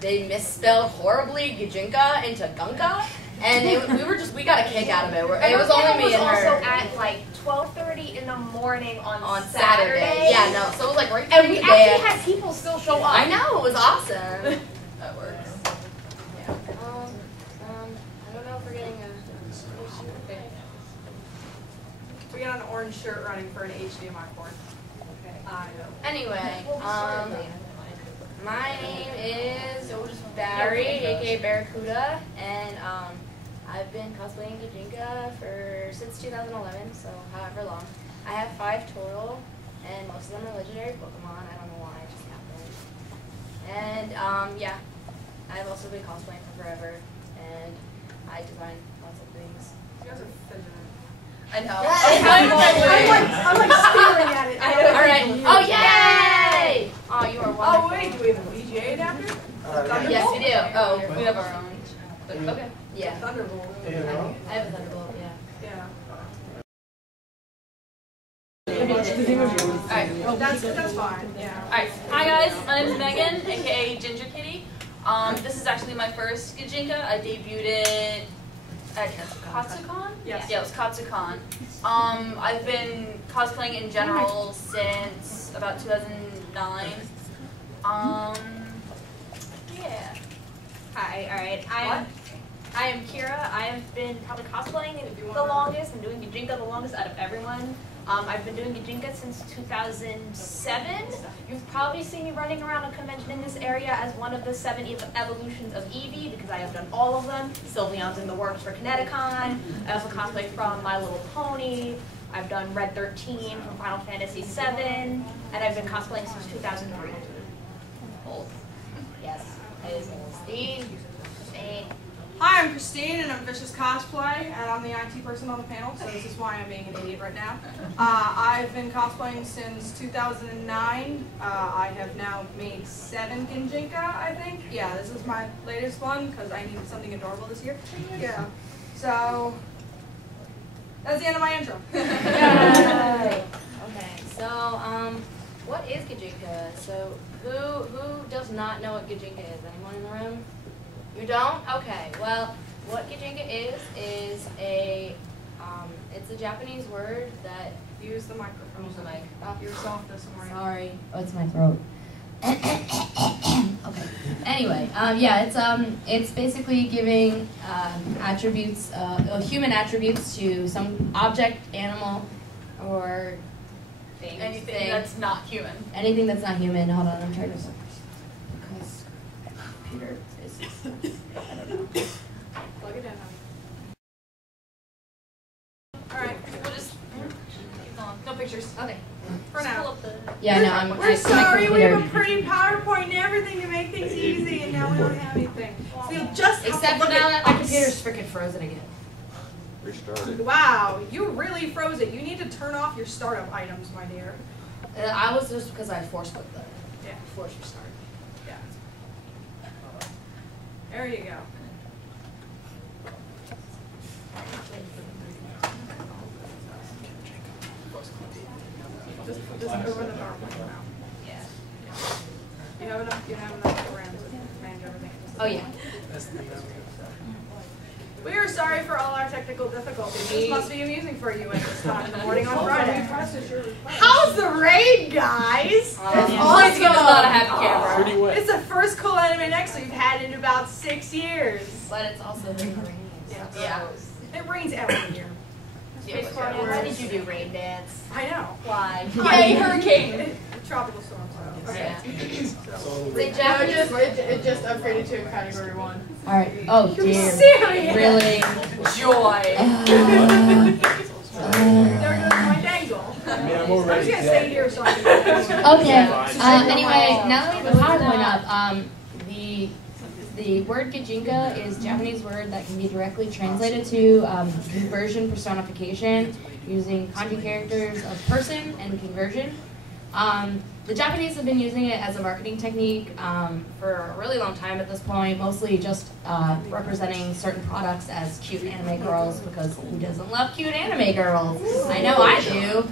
they misspelled horribly Gijinka into Gunka, and we got a kick out of it. It was only me and her. Also at like 12:30 in the morning on Saturday. Yeah, no, so it was like right. And we actually had people still show up. I know, it was awesome. That works. Yeah. I don't know if we're getting a. We got an orange shirt running for an HDMI port. Okay. Anyway, my name is Barry, aka Barracuda, and I've been cosplaying Gijinka since 2011, so however long. I have 5 total, and most of them are legendary Pokemon. I don't know why, it just happened. And yeah, I've also been cosplaying for forever, and I design lots of things. You guys are fidgeting. I know. I'm like staring at it. Alright. Oh, yay! Oh, you are wonderful. Oh, wait, do we have a VGA adapter? Yes, we do. Oh, we have our own. But, okay. Yeah. Thunderbolt. I have a Thunderbolt, yeah. Yeah. Alright. That's fine. Yeah. Alright. Hi guys, my name is Megan, aka Ginger Kitty. This is actually my first Gijinka. I debuted it at Katsucon? Yes. Yeah, it was Katsucon. I've been cosplaying in general since about 2009. Yeah. Hi, alright. I am Kira. I have been probably cosplaying the longest and doing Gijinka the longest out of everyone. I've been doing Gijinka since 2007. You've probably seen me running around a convention in this area as one of the 7 evolutions of Eevee because I have done all of them. Sylveon's in the works for Kineticon. I also cosplay from My Little Pony. I've done Red 13 from Final Fantasy VII. And I've been cosplaying since 2003. Old. Yes, I is old. Steve. Hi, I'm Christine, and I'm Vicious Cosplay, and I'm the IT person on the panel, so this is why I'm being an idiot right now. I've been cosplaying since 2009. I have now made 7 Gijinka, I think. Yeah, this is my latest one, because I needed something adorable this year. Yeah. So, that's the end of my intro. Yay! Okay, so, what is Gijinka? So, who does not know what Gijinka is? Anyone in the room? You don't? Okay. Well, what Gijinka is it's a Japanese word that. Use the microphone. Use the mic. You're soft this morning. Sorry. Oh, it's my throat. Okay. Anyway, yeah, it's basically giving attributes, human attributes to some object, animal, or thing. Anything that's not human. Anything that's not human. Hold on, I'm trying to. Because computer is. I don't know. Plug it in, honey. Alright, We'll just keep going. No pictures. Okay. for now. Yeah, no, We're sorry, we have a pretty PowerPoint and everything to make things easy, and now we don't have anything. So you'll just have Except to for look now at that my us. computer's freaking frozen again. Restarted. Wow, you really froze it. You need to turn off your startup items, my dear. I was just because I force clicked the force restart. Yeah. There you go. Just over the PowerPoint now. Yeah. You have enough programs to manage everything. Oh yeah. We are sorry for all our technical difficulties. This must be amusing for you at this time in the morning on Friday. How's the raid, guys? It's awesome. Not a happy camera. Pretty wet. It's the first cool AnimeNext we've had in about 6 years. But it's also very rainy. Yeah. It rains every year. Why did you do rain dance? I know. Why? Yay, hurricane! Tropical storm. So. Okay. Yeah. It just upgraded to category 1. Alright. Oh dear. Serious? Really? Joy! There goes my dangle. I'm just going to stay here so I can Okay. Anyway, now that we have the PowerPoint up, the word Gijinka is a Japanese word that can be directly translated to conversion personification using kanji characters of person and conversion. The Japanese have been using it as a marketing technique for a really long time at this point, mostly just representing certain products as cute anime girls, because who doesn't love cute anime girls? I know I do.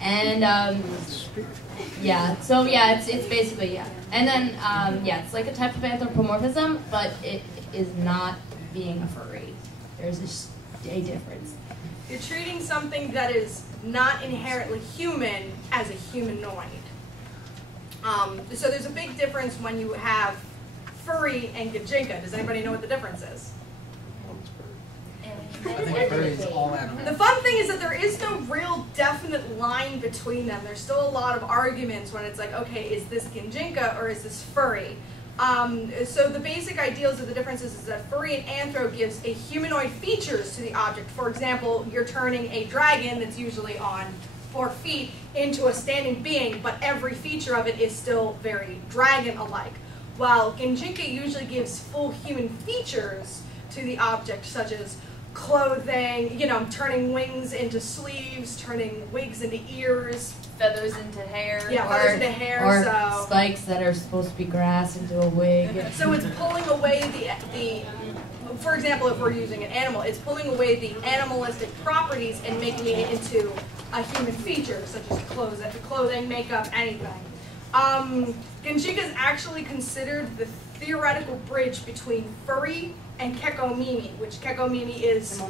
And yeah, so yeah, it's basically, yeah. And then, yeah, it's like a type of anthropomorphism, but it is not being a furry. There's a difference. You're treating something that is not inherently human as a humanoid. So there's a big difference when you have furry and Gijinka. Does anybody know what the difference is? I think furry is all animals. The fun thing is that there is no real definite line between them. There's still a lot of arguments when it's like, okay, is this Gijinka or is this furry? So the basic ideals of the differences is that furry and anthro gives a humanoid features to the object. For example, you're turning a dragon that's usually on 4 feet into a standing being, but every feature of it is still very dragon-alike. While Gijinka usually gives full human features to the object, such as clothing, you know, turning wings into sleeves, turning wigs into ears, Feathers into hair. yeah, feathers into hair, or so spikes that are supposed to be grass into a wig. so it's pulling away the for example, if we're using an animal, it's pulling away the animalistic properties and making it into a human feature, such as clothing, makeup, anything. Gijinka is actually considered the theoretical bridge between furry and kekomimi, which kekomimi is oh,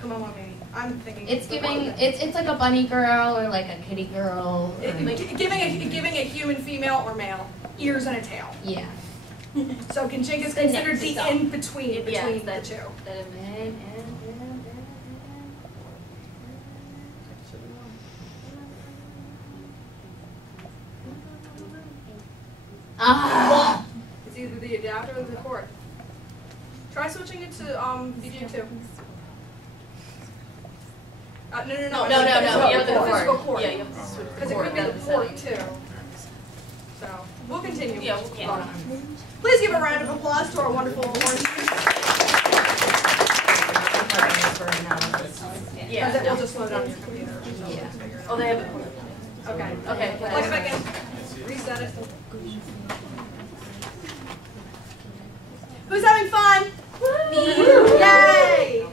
come on, Mimi. I'm thinking It's giving, it's like a bunny girl or like a kitty girl. giving a human female or male ears and a tail. Yeah. So Gijinka is considered the in-between between the two. Ah! It's either the adapter or the cord. Try switching it to DJ2. No. No. You have the cord. physical cord. Yeah, you have to switch Because it cord. could be the That's port setting. too. So we'll continue. Yeah, we'll keep on. Please give a round of applause to our wonderful orange. Yeah. Because it will just slow down your computer. Yeah. Oh, they have it. Okay. Okay. Plug it back in. Reset it. Who's having fun? Me. Yay!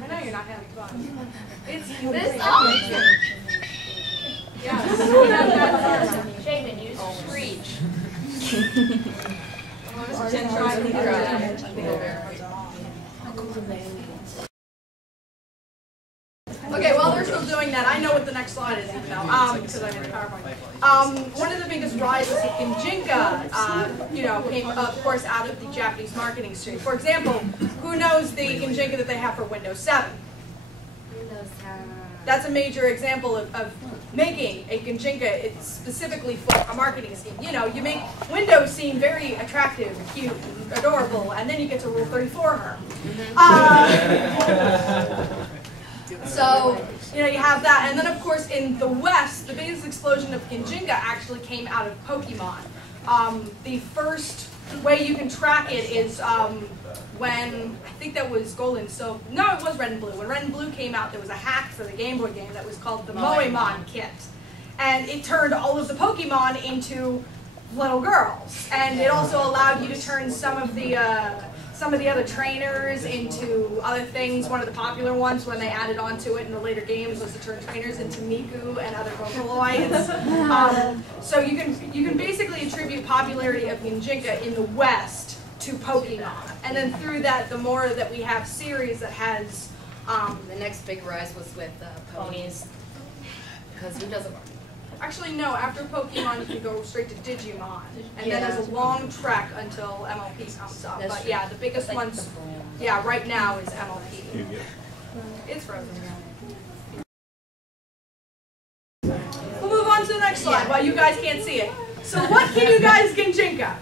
I know you're not having fun. It's this awesome. Yes. Shaman, you screech. Okay, while they're still doing that, I know what the next slide is, even though, because I'm in PowerPoint. One of the biggest rises of Gijinka, you know, came, of course, out of the Japanese marketing stream. For example, who knows the Gijinka that they have for Windows 7? That's a major example of making a Gijinka. It's specifically for a marketing scheme. You know, you make Windows seem very attractive, cute, and adorable, and then you get to Rule 34 her. So, you know, you have that. And then, of course, in the West, the biggest explosion of Gijinka actually came out of Pokemon. The first way you can track it is when, I think that was Gold and Silver. No, it was Red and Blue. When Red and Blue came out, there was a hack for the Game Boy game that was called the Moemon Kit. And it turned all of the Pokemon into little girls. And it also allowed you to turn some of the other trainers into other things. One of the popular ones when they added onto it in the later games was to turn trainers into Miku and other Vocaloids. So you can basically attribute popularity of Gijinka in the West to Pokemon. And then through that, the more that we have series that has... The next big rise was with ponies. Because who doesn't want Actually, no. After Pokemon, you can go straight to Digimon. And then there's a long trek until MLP comes up. But yeah, the biggest ones, yeah, right now is MLP. It's frozen. We'll move on to the next slide while you guys can't see it. So what can you guys Gijinka?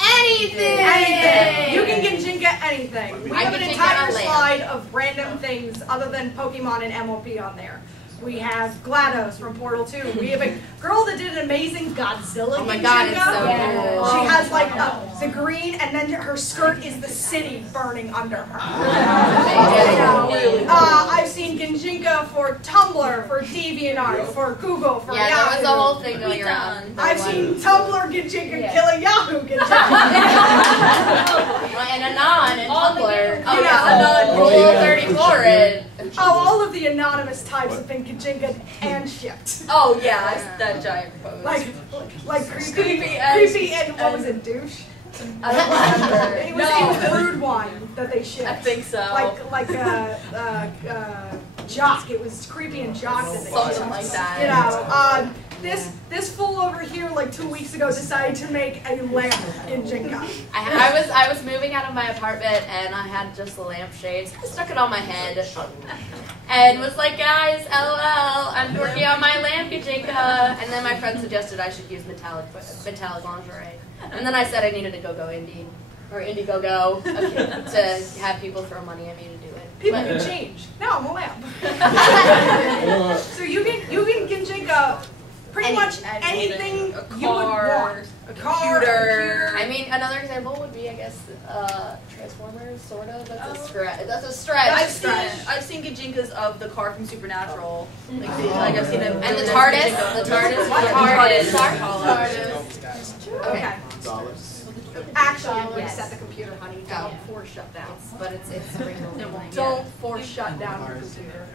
Anything! Anything! You can Gijinka anything. We have an Gijinka entire a lamp. slide of random things other than Pokemon and MLP on there. We have GLaDOS from Portal 2. We have a girl that did an amazing Godzilla Oh my Gijinka. god, it's so good. She has like the green, and then her skirt is the city burning under her. I've seen Gijinka Gijinka for Tumblr, for DeviantArt, for Google, for Yeah, Yahoo. there was a whole thing going around. I've seen Tumblr Gijinka kill a Yahoo Gijinka. And Anon and Tumblr. Oh, yeah, Anon, Rule 34. Oh, all of the anonymous types have been Gijinka and shipped. Oh yeah, that giant pose. Like creepy and what was it, douche? I don't remember. It was Brood Wine that they shipped. I think so. Like Jock. It was creepy and Jock that they shipped. Something like that. You know, this fool over here like 2 weeks ago decided to make a lamp in Gijinka. I was moving out of my apartment and I had just the lampshades. I stuck it on my head and was like, guys, LOL, I'm working on my lamp Gijinka. And then my friend suggested I should use metallic lingerie. And then I said I needed to go indie or Indiegogo to have people throw money at me to do it. People can change. Now I'm a lamp. So you can Gijinka pretty much anything you would want. A computer. I mean, another example would be, I guess, Transformers, sort of. That's a stretch. I've seen Gijinkas of the car from Supernatural. Like I've seen them. And the TARDIS. Okay. Actually, reset the computer, honey. Don't force shut down. But it's a real Don't force shut down your computer.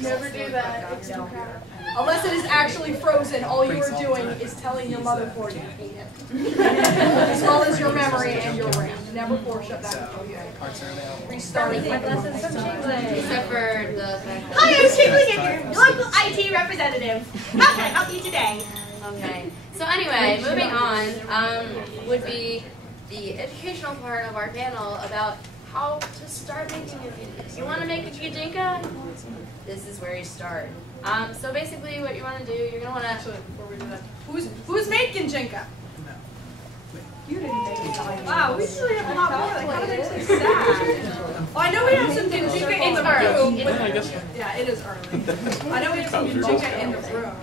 Never do that. Unless it is actually frozen, all you are doing is telling your motherboard to eat it. As well as your memory and your RAM. Never force shut down your computer. Restart it. Except for the fact that... Hi, I'm Chigley, your local IT representative. How can I help you today? Okay. So anyway, moving on, would be the educational part of our panel about how to start making a video. You want to make a Gijinka? This is where you start. So basically what you want to do, you're going to want to... Actually, before we do that, who's made Gijinka? You didn't make it. Wow, we usually have a lot more. That kind of makes me sad. Well, I know we have some Gijinka in the room. Yeah, it is early. I know we have some Gijinka in the room.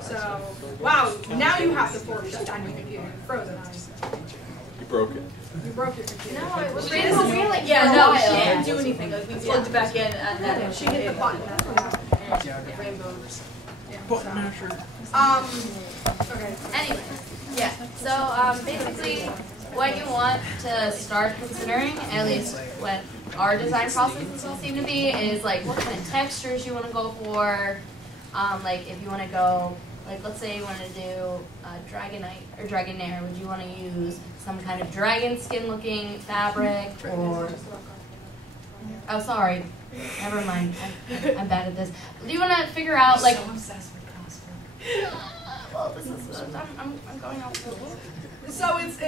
So, wow, now you have to force shut down your computer. Frozen. You broke it. You broke your computer. No, it was It was really Yeah, no, while. she didn't do anything. Like, we plugged it back in and then She hit the button. That's what rainbow. Button masher. Okay. Anyway, yeah. So basically, what you want to start considering, at least what our design processes will seem to be, is like what kind of textures you want to go for. Like if you want to go, like let's say you want to do Dragonite or Dragonair, would you want to use some kind of dragon skin looking fabric or... Oh, sorry. Never mind. I'm bad at this. Do you want to figure out like... So obsessed with cosplay. Well, this is... I'm going off the wall. So it's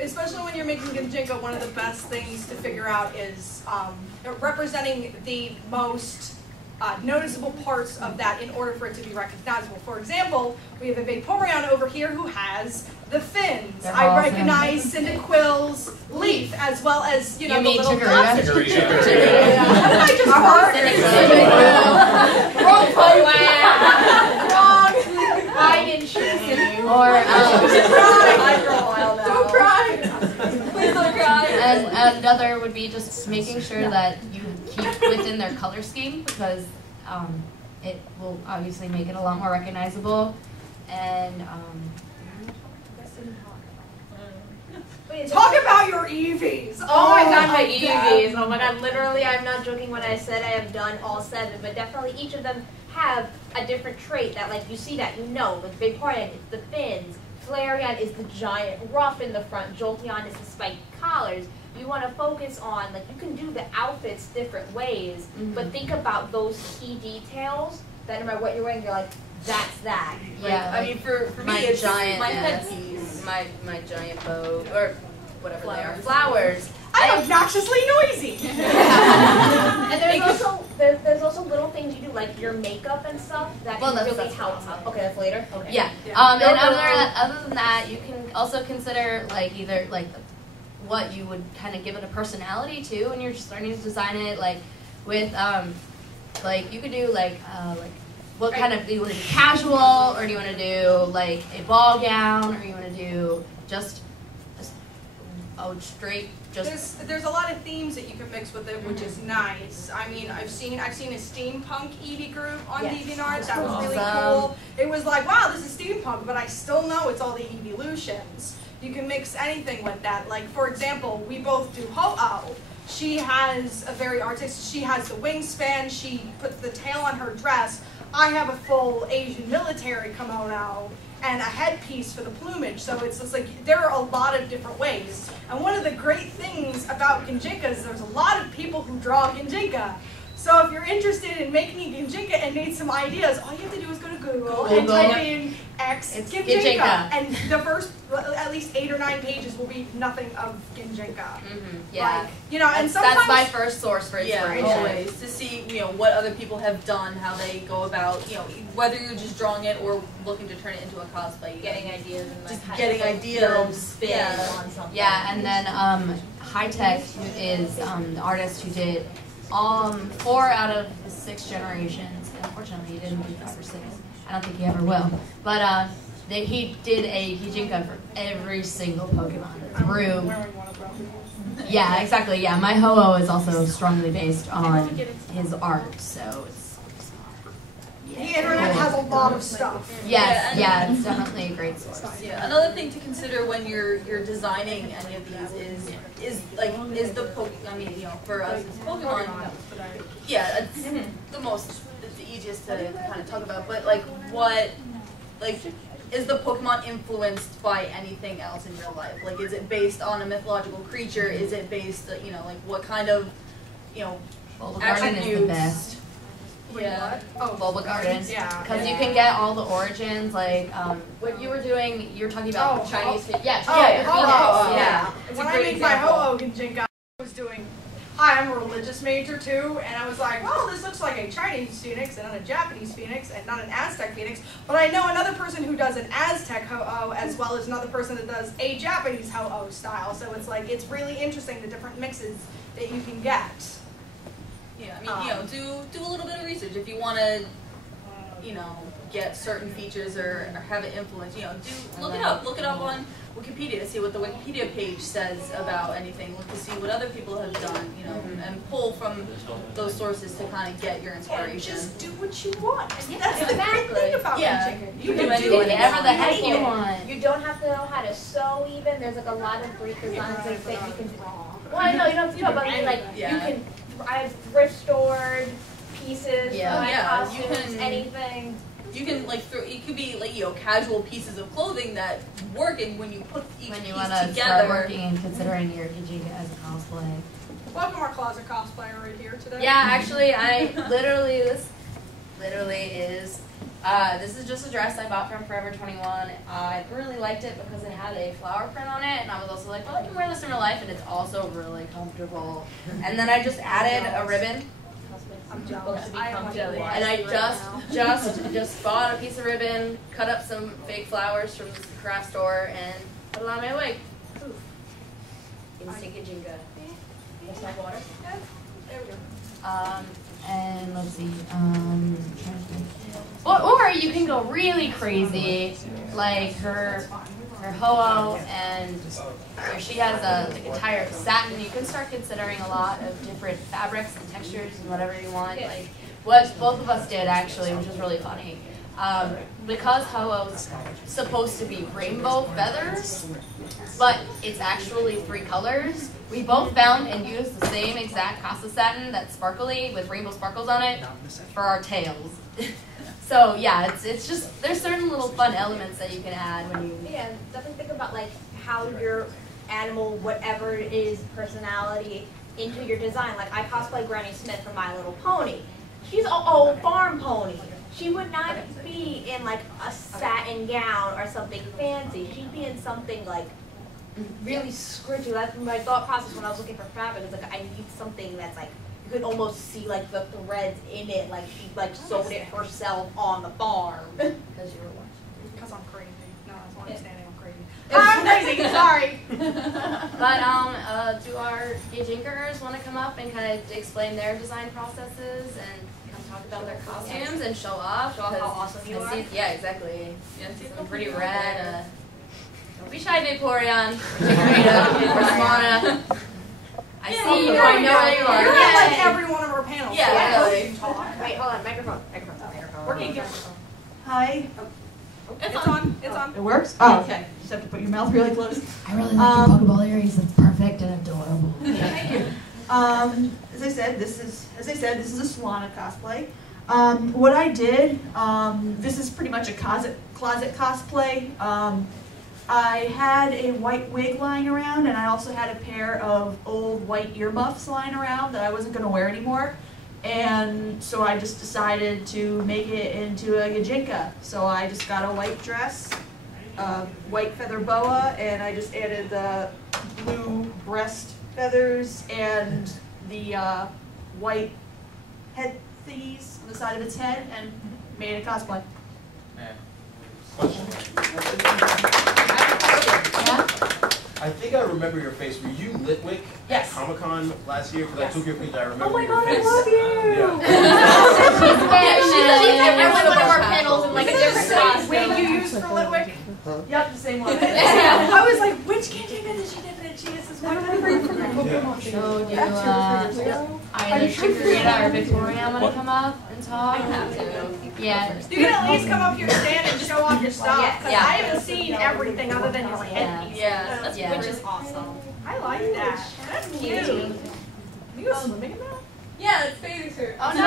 especially when you're making Gijinka, one of the best things to figure out is representing the most noticeable parts of that in order for it to be recognizable. For example, we have a Vaporeon over here who has the fins. They're I awesome. recognize Cyndaquil's leaf as well as, you know, You the mean little Chikorita? dots. Chikorita. What did I just call her? Wrong. I didn't shoot you. Or... Don't cry. Please don't cry. And another would be just making sure that you keep within their color scheme because it will obviously make it a lot more recognizable. And Talk about your EVs. Oh my god, my EVs. Oh my god, literally, I'm not joking when I said I have done all 7, but definitely each of them have a different trait that, like, you see that, you know, like Vaporeon is the fins, Flareon is the giant ruff in the front, Jolteon is the spiked collars. You want to focus on, like, you can do the outfits different ways, but think about those key details that no matter what you're wearing, you're like, that's that. yeah, I mean, for my me, it's giant my ass, headpiece. my giant bow or whatever they are, flowers. I'm obnoxiously noisy. And there's also little things you do, like your makeup and stuff, that Well, can that's- really that's help. awesome. Okay, that's later? Okay. Yeah. Yeah. And other than that, you can also consider like either like what you would kind of give it a personality to, and you're just starting to design it like with like you could do like what kind of, do you want to do casual, or do you want to do like a ball gown, or you want to do just a straight There's a lot of themes that you can mix with it, which is nice. I mean, I've seen a steampunk Eevee group on DeviantArt. That was really cool. It was like, wow, this is steampunk, but I still know it's all the evolutions. You can mix anything with that. Like, for example, we both do Ho-Oh. She has a very artistic, she has the wingspan, she puts the tail on her dress. I have a full Asian military kimono and a headpiece for the plumage, so it's just like, there are a lot of different ways. And one of the great things about Gijinka is there's a lot of people who draw Gijinka. So if you're interested in making a Gijinka and need some ideas, all you have to do is go to Google and type in X Gijinka. And the first, at least 8 or 9 pages will be nothing of Gijinka. Yeah. Like, you know, and sometimes that's my first source for inspiration. Yeah, always. To see, what other people have done, how they go about, whether you're just drawing it or looking to turn it into a cosplay. Getting ideas and just getting ideas. Spin on something. Yeah, and then High Tech, who is the artist who did 4 out of the 6 generations. Unfortunately, he didn't do 5 or 6. I don't think he ever will. But he did a Gijinka for every single Pokemon through. Yeah, exactly. Yeah, my Ho-Oh is also strongly based on his art, so it's. The internet has a lot of stuff. Yes, yeah, it's definitely a great source. Yeah, another thing to consider when you're designing any of these is the for us it's Pokemon. Yeah, it's it's the easiest to kind of talk about. But is the Pokemon influenced by anything else in your life? Like, is it based on a mythological creature? Is it based, what kind of, Bulbagarden is the best. Yeah. Bulbagarden. Yeah. Because you can get all the origins, like what you were doing. You were talking about Chinese. Yeah. Yeah. When I made my Ho-Oh Gijinka, I was doing. I'm a religious major too, and I was like, well, this looks like a Chinese phoenix and not a Japanese phoenix and not an Aztec phoenix. But I know another person who does an Aztec Ho-Oh as well as another person that does a Japanese Ho-Oh style. So it's like it's really interesting the different mixes that you can get. Yeah, I mean, do a little bit of research if you want to, get certain features or have it influence. Look it up on Wikipedia to see what the Wikipedia page says about anything. Look to see what other people have done, and pull from those sources to kind of get your inspiration. And just do what you want. Yeah, That's the great thing about Gijinka. You can do whatever the heck you want. You don't have to know how to sew even. There's like a lot of great designs that you can draw. Well, I know you don't have to know, but you can. I have thrift stored pieces for my costumes, anything. You can it could be casual pieces of clothing that work, and when you put each when you piece want to together, start working and considering your Gijinka as a cosplay. Welcome our closet cosplayer right here today. Yeah, actually, this is just a dress I bought from Forever 21. I really liked it because it had a flower print on it, and I was also like, well, I can wear this in real life, and it's also really comfortable. And then I just added a ribbon. I'm supposed to be And I just bought a piece of ribbon, cut up some fake flowers from the craft store, and put it on my wig. Poof. Instant Gijinka. That's my water. Yeah, there we go. And let's see. Trying to think. Or you can go really crazy, like her Ho-Oh, and she has an entire satin. You can start considering a lot of different fabrics and textures and whatever you want. Like what both of us did actually, which was really funny. Because Ho-Oh's supposed to be rainbow feathers, but it's actually 3 colors. We both found and used the same exact Casa satin that's sparkly with rainbow sparkles on it for our tails. So yeah, it's just there's certain little fun elements that you can add when you definitely think about how your animal, whatever it is, personality into your design. Like I cosplay Granny Smith from My Little Pony. She's an old farm pony. She would not be in a satin gown or something fancy. She'd be in something really scritchy. That's my thought process when I was looking for fabric. It's I need something that's you could almost see the threads in it, she sewed it herself on the farm. Because I'm crazy. No, that's why I'm standing. I'm crazy. I'm crazy. Sorry. But do our Gijinkers want to come up and kind of explain their design processes and come talk about their costumes and show off? Show off how awesome you are. Yeah, exactly. Yeah, see some pretty rad. Don't be shy, Vaporeon. Or Smana. I see you. I know where you are. You're at like every one of our panels. Yeah, so I hope really. you talk. Wait, hold on. Microphone. We're getting Hi. It's on. It's on. It works? Oh, okay. Just have to put your mouth really close. I really like your Pokeball earrings. That's perfect and adorable. Thank you. As I said, this is a Swana cosplay. What I did, this is pretty much a closet cosplay. I had a white wig lying around, and I also had a pair of old white earmuffs lying around that I wasn't going to wear anymore. And so I just decided to make it into a Gijinka. So I just got a white dress, white feather boa, and I just added the blue breast feathers and the white head thingies on the side of its head, and made a cosplay. Question. Yeah? I think I remember your face. Were you Litwick Yes. at Comic-Con last year? Because I took your picture. I remember Oh my your god, I face. love you! Yeah. She's at every one of our panels in like a different costume. Wait, you used for Litwick? Yep, the same one. I was like, which Gijinka did she dip it? She is this one. So do either Chikorita or Victoria want to come up and talk? Yeah. You can at least come up here, stand, and show off your stuff. Because Yeah. I haven't seen everything other than your headpiece. Yeah, that's Yeah. Which is awesome. I like that. That's cute. You go swimming in that? Yeah, it's bathing suit. Oh, no.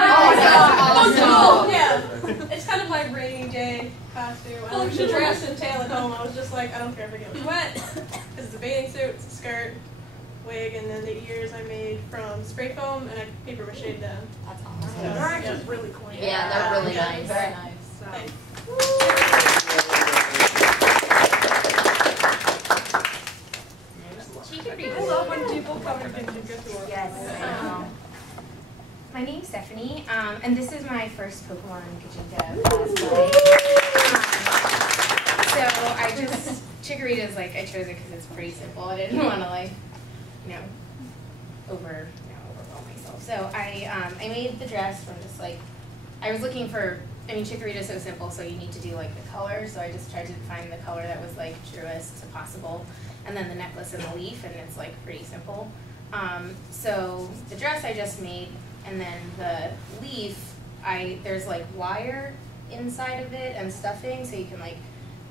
no. Yeah. It's kind of my rainy day costume. I like to dress and tail at home. I was just like, I don't care if it gets wet. Because it's a bathing suit, it's a skirt, wig, and then the ears I made from spray foam and I paper mache'd them. That's So, awesome. They're actually really clean. Yeah, they're really Yeah. nice. very nice. So. Thanks. I love when people come and Gijinka to our Yes. My name's Stephanie, and this is my first Pokemon Gijinka cosplay. So I just, Chikorita's like, I chose it because it's pretty simple. I didn't want to like, overwhelm myself. So I made the dress from just like, I was looking for, Chikorita's so simple, so you need to do like the color. So I just tried to find the color that was like truest to possible. And then the necklace and the leaf, and it's like pretty simple. So the dress I just made, and then the leaf, there's like wire inside of it and stuffing, so you can like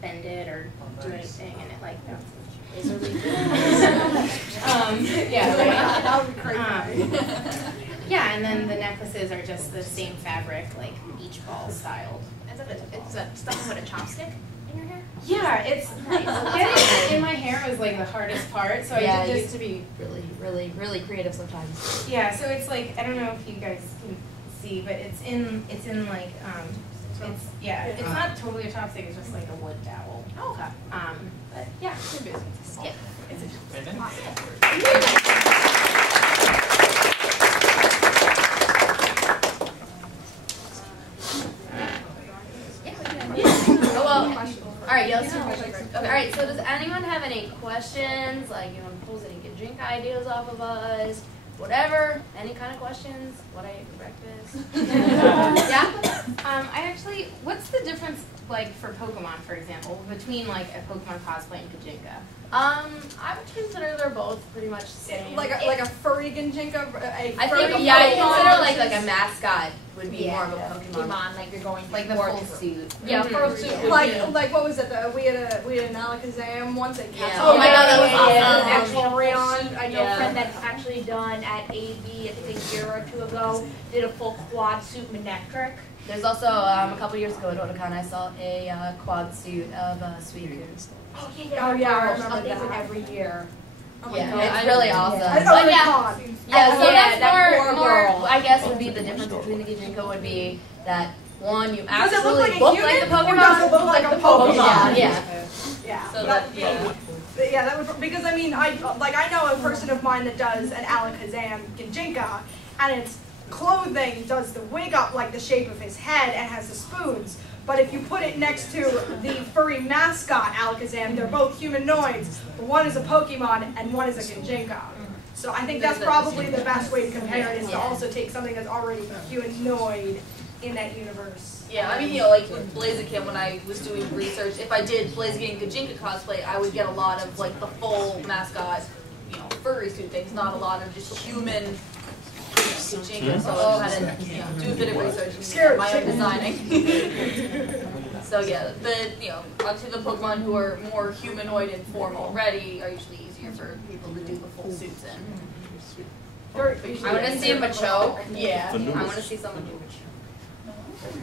bend it or do anything, and it like bounces. It's really cool. Yeah, right. That would be crazy. Yeah, and then the necklaces are just the same fabric, like beach ball styled. It's a stuff with a chopstick in your hair? Yeah, it's getting it in my hair was like the hardest part, so Yeah, I you did have to be really creative sometimes. Yeah, so it's like, I don't know if you guys can see, but it's in like, it's not totally a chopstick, it's just like a wood dowel. Oh, okay. But yeah, it's good business. Yeah. Alright, let's do questions first. Okay, alright, so does anyone have any questions? Like, you want to pose any Gijinka ideas off of us? Whatever, any kind of questions? What I ate for breakfast? Yeah? I actually, what's the difference, like, for Pokemon, for example, between, like, a Pokemon cosplay and Gijinka? I would consider they're both pretty much the same. Like a furry Gijinka? I think, yeah, I consider like a mascot would be more of a Pokemon. Like you're going Like the full suit. Yeah, full suit. would Like be- what was it? We had an Alakazam once at Yeah. Capsule. Oh my God, that was awesome. Actually, Rayon. I know a friend that's actually done at AV, I think a year or two ago, did a full quad suit Manectric. There's also, a couple years ago at Otakon, I saw a quad suit of Suicune. Oh Oh, yeah, I remember Something's that. every year. Yeah, it's really awesome. I But yeah, Con. yeah, so Yeah, that that's poor more, girl. I guess, would be the difference between the Gijinka would be that one, you Does it actually look like a look human, like the or Pokemon. does it look like a Pokemon? Yeah. Yeah. So that, yeah. Yeah, that would, because I mean, I know a person of mine that does an Alakazam Gijinka, and its clothing does the wig up like the shape of his head and has the spoons. But if you put it next to the furry mascot Alakazam, they're both humanoids. But one is a Pokemon and one is a Gijinka. So I think that's probably the best way to compare it, is to also take something that's already humanoid in that universe. Yeah, I mean, like with Blaziken, when I was doing research, if I did Blaziken Gijinka cosplay, I would get a lot of like the full mascot, furry suit things, not a lot of just human Gijinka. So I had to do a bit of research and my own designing. So yeah, obviously the Pokemon who are more humanoid in form already are usually easier for people to do the full suits in. I want to see a Machoke. Yeah. I want to see someone do Machoke.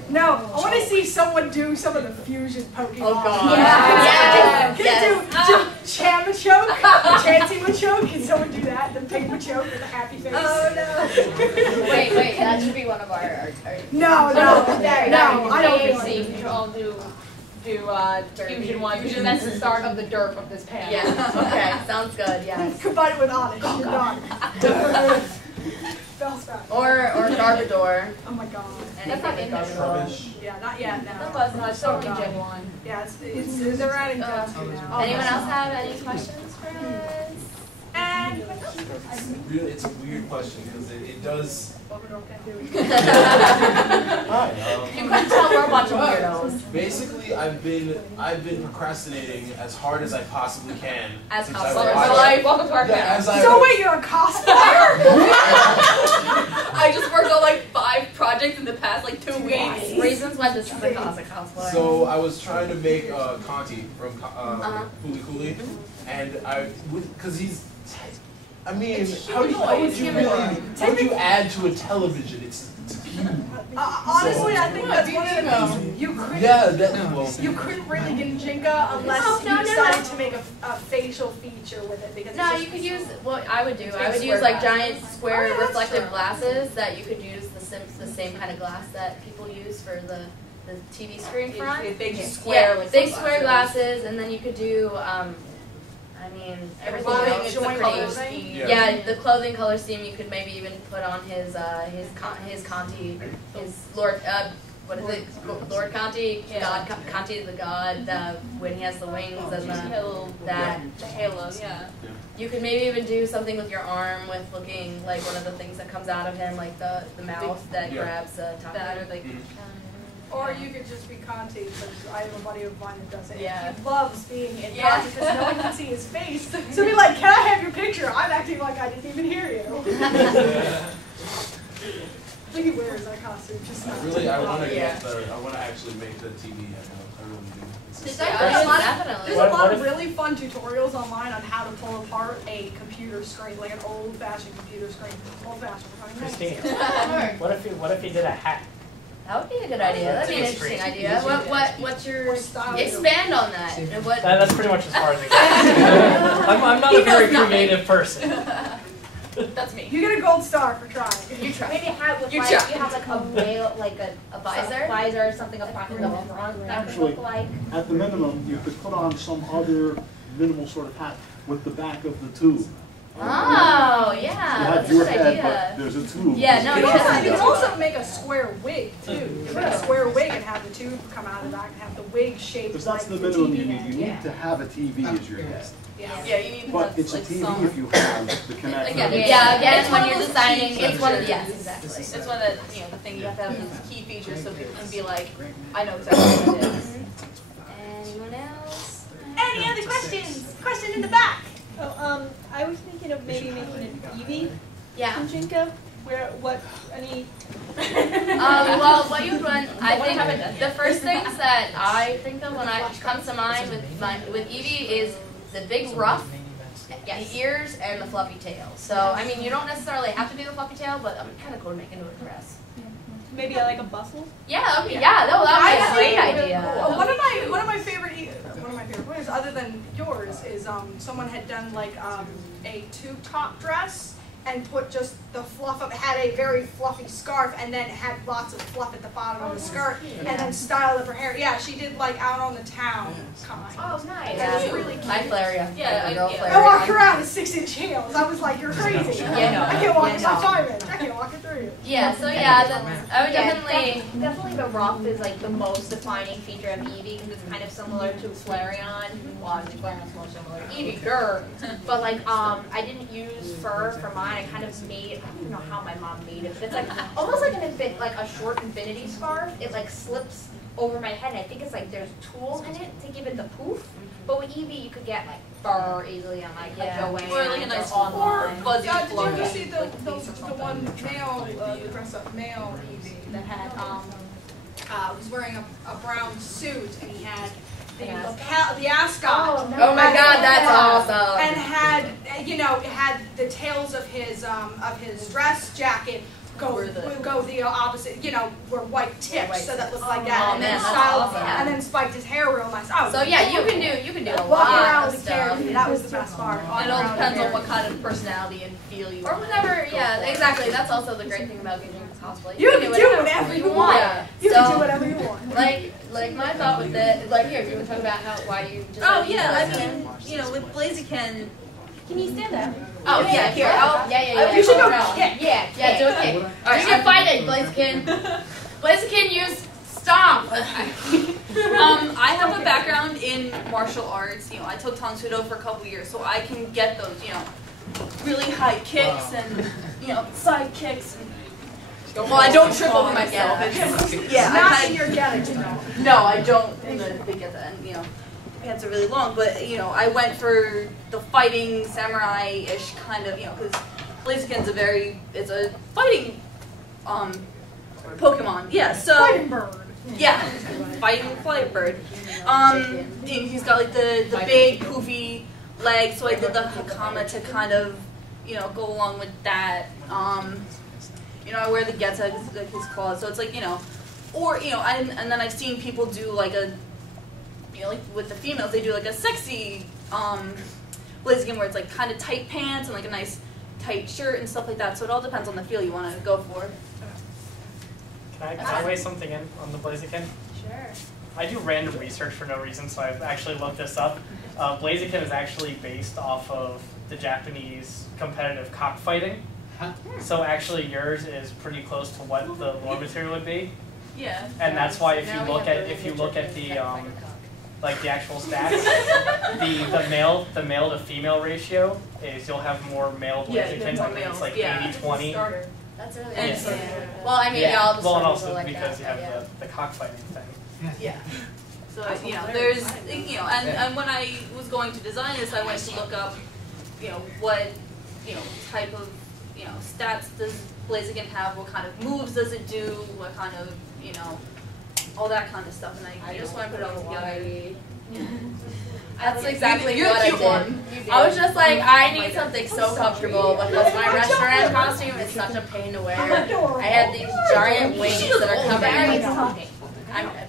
No, I want to see someone do some of the fusion Pokemon. Oh god. Yeah. Can do Chamachoke, Chansey Machoke? Can someone do that? The pink Machoke with a happy face? Oh no. wait, that should be one of our No, I don't think so. We should all do fusion one. Fusion, that's the start of the derp of this panel. Yeah. Okay. Sounds good. Yes. Combine it with Onyx. You're done. Or Garbodor. Oh my god. That's not in this Garbodor. Yeah, not yet. No. No, it's only Gen 1. Yeah, they're adding Gen 2 now. Anyone else have any questions for us? It's a weird question because it does. Hi. You couldn't tell we're a bunch of weirdos. Basically, I've been procrastinating as hard as I possibly can. As since cosplayer. Welcome to our panel. So wait, you're a cosplayer? I just worked on like 5 projects in the past like 2 weeks. Reasons why this is a cosplay. So I was trying to make Conti from Fooly Cooly, and because he's. I mean, how would you add to a television? It's a cube. Honestly, I think that's one of the things you couldn't. You couldn't really get Gijinka unless you decided to make a facial feature with it because. No, you could use what I would do. I would use like giant square reflective glasses that you could use the same kind of glass that people use for the TV screen front. Big square, big square glasses, and then you could do. I mean, everything else is color scheme. Yeah, the clothing color scheme. You could maybe even put on his Conti, his Lord. What is it? Lord Conti, God Conti the God. When he has the wings and the halo. Yeah. You could maybe even do something with your arm, with looking like one of the things that comes out of him, like the mouth that grabs the top of it. Or you could just be Conti, because I have a buddy of mine that does it. Yeah. He loves being in Conti because no one can see his face. So be like, can I have your picture? I'm acting like I didn't even hear you. I think he wears that costume, just not. I want to I want to actually make the TV. I really do. There's a lot of really fun tutorials online on how to pull apart a computer screen, like an old-fashioned computer screen. Old-fashioned. Christine, what if you did a hat? That would be a good idea. That'd be an interesting idea. What's your expand on that? And what? That's pretty much as far as it goes. I'm not a very creative person. That's me. You get a gold star for trying. You try. Maybe have with like you have like a veil, like a visor or something up front in the front. That would look like. At the minimum, you could put on some other minimal sort of hat with the back of the tube. Oh, yeah, You that's have a your good head, idea. but there's a tube. Yeah, no, you can also make a square wig too. You can make a square wig and have the tube come out of the back and have the wig shaped Because like that's the minimum TV you need. head. You need to have a TV as your head. Yeah, you need to But have, it's a like, TV some. if you have the connector. Again, It's when one you're of those designing, key it's one of features. yes, exactly. It's one of the the thing you have to have these key features so people can be like, I know exactly what it is. Anyone else? Any other questions? Question in the back. Oh, I was thinking of maybe making an Eevee Gijinka. Any? Well, what you run, I think the first things that I think of when I comes to mind with Eevee is the big ruff, the ears, and the fluffy tail. So I mean, you don't necessarily have to do the fluffy tail, but I'm kind of cool to make into a dress. Maybe like a bustle. Yeah, that would be that would be a great idea. One of my favorite winners, other than yours, is someone had done like a tube top dress and put just the fluff of it, had a very fluffy scarf and then it had lots of fluff at the bottom of the skirt and then styled up her hair. Yeah, she did like out on the town kind. Oh, nice. It was really cute. My Flaria. I walked around with 6-inch heels. I was like, you're crazy. I can't walk in my 5-inch. I can't walk it through you. Yeah, so yeah, I would definitely. Definitely the ruff is like the most defining feature of Eevee because it's kind of similar to Flareon. Well, obviously Flareon's more similar to Eevee, but like I didn't use fur for mine. I kind of made, I don't know how my mom made it, but it's like almost like a short infinity scarf. It like slips over my head, and I think it's like there's tools in it to give it the poof. But with Eevee, you could get like fur easily on like Joanne Or like a nice online. fuzzy Did floor. you see the one male, the dress up male Eevee that had was wearing a brown suit and he had the ascot. Oh my God, that's awesome. And had had the tails of his dress jacket go the opposite, were white tips, so that looked like that, and then styled, and then spiked his hair real nice. Oh, So yeah, you can do a walk lot around of with the stuff. character. That was the best part. It all depends on what kind of personality and feel you Or want. whatever, yeah, exactly. That's also the great thing about Gijinka cosplay. You can do whatever you want. Yeah. You can do whatever you want. Like my thought with it, like here, if you want to talk about why you just. Oh yeah, I mean, with Blaziken. Can you stand up? Oh yeah, here. Yeah. You should go kick. kick. Yeah, do a kick. All right, I'm fighting Blaziken. Blaziken, use stomp. I have a background in martial arts. I took Taekwondo for a couple years, so I can get those, really high kicks and, side kicks. Well, I don't trip over myself. Not in your getting. No, I don't in the big at the end. Pants are really long, but I went for the fighting samurai-ish kind of, because Blaziken's it's a fighting Pokemon. Yeah, so Fighting bird. Yeah, fighting flight bird. He's got like the big poofy legs, so I did the Hakama to kind of go along with that. I wear the Geta, like his claws, so it's like and then I've seen people do like a like with the females, they do like a sexy Blaziken where it's like kind of tight pants and like a nice tight shirt and stuff like that. So it all depends on the feel you want to go for. Can I weigh something in on the Blaziken? Sure. I do random research for no reason, so I've actually looked this up. Blaziken is actually based off of the Japanese competitive cockfighting. So actually yours is pretty close to what the lore material would be. Yeah. And that's why if you look at the like the actual stats, the male to female ratio is you'll have more male Blazikens. I mean, it's like 80-20. That's really Yeah. interesting. Well, I mean, all the and also like because that, you have the cockfighting thing. Yeah. So there's and when I was going to design this, I went to look up what type of stats does Blaziken have, what kind of moves does it do, what kind of all that kind of stuff, and I just want to put it all together. That's exactly You're what I cute did. one. I was just like, I need something so comfortable because my restaurant costume is such a pain to wear. I had these giant wings that are covered in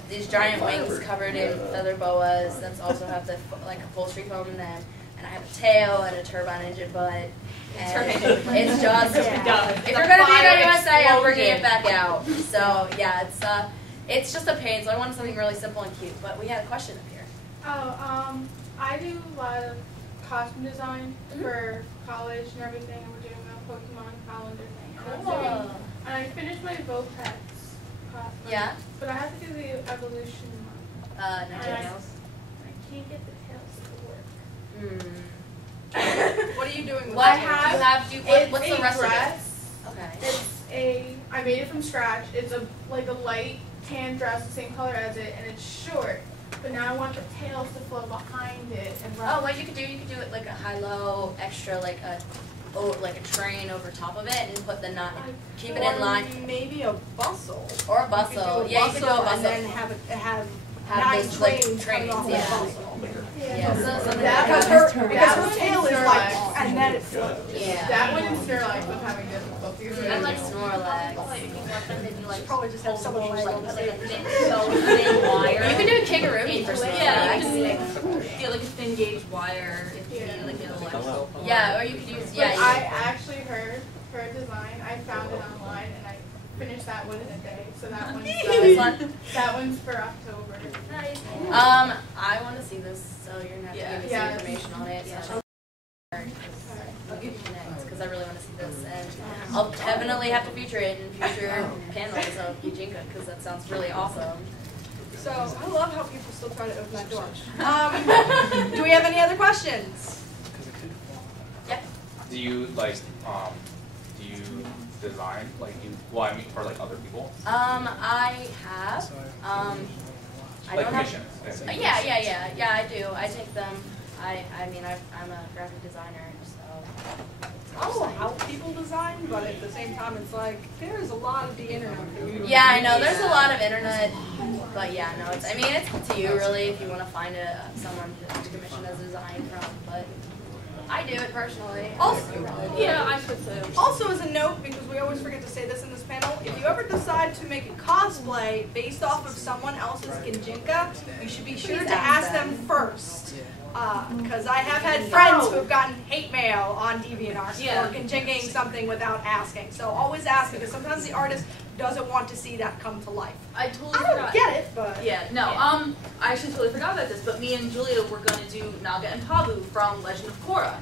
these giant wings covered in feather boas that also have the like upholstery foam in them, and I have a tail and a turbine engine butt. And it's just if you're gonna be at USA, I'm bringing it back out. So yeah, it's just a pain. So I wanted something really simple and cute. But we had a question up here. I do a lot of costume design for college and everything, and we're doing a Pokemon calendar thing. Cool. And I finished my Vocats costume. Yeah. But I have to do the evolution one. No And tails. I can't get the tails to work. What are you doing with What that? what's the rest dress. of it? Okay. It's I made it from scratch. It's like a light tan dress, the same color as it, and it's short. But now I want the tails to flow behind it and run. Oh, what you could do it like a high-low extra, like a train over top of it, and put the knot, keep it in line. Maybe a bustle. Or a bustle. Yeah, you could do a bustle. And then have Have those those, like, trains coming off trains, the yeah. bustle. Yeah, so something Because her tail is like, and then it's yeah. That one and Snorlax was having difficulties. I like Snorlax. probably just have someone like You can do a Kigurumi for Snorlax. Like a thin gauge wire. Yeah, or you could use, But I actually heard her design. I found it online and I finished that one in a day. So that one's that one's for October. I want to see this, so you're gonna have to give me some information on it. So I'll give you next because I really want to see this, and I'll definitely have to feature it in future panels of Gijinka because that sounds really awesome. So I love how people still try to open that door. Do we have any other questions? Yeah. Do you design for like other people? I have. I Like don't have. commissions. Yeah, I do. I take them. I mean, I'm a graphic designer, so. I will help people design, but at the same time, it's like there's a lot of the internet for you. Yeah, I know. There's a lot of internet, but yeah, no. It's. I mean, it's up to you really if you want to find someone to commission a design from. But I do it personally. Also, Yeah, I should too. Also, as a note, because we always forget to say this in this panel, if you ever decide to make a cosplay based off of someone else's Gijinka, you should be sure to ask them first. Because I have had friends who have gotten hate mail on DeviantArt for Gijinking something without asking. So always ask, because sometimes the artist doesn't want to see that come to life. I totally I don't forgot. get it, but Yeah, no, I actually totally forgot about this, but me and Julia were gonna do Naga and Pabu from Legend of Korra.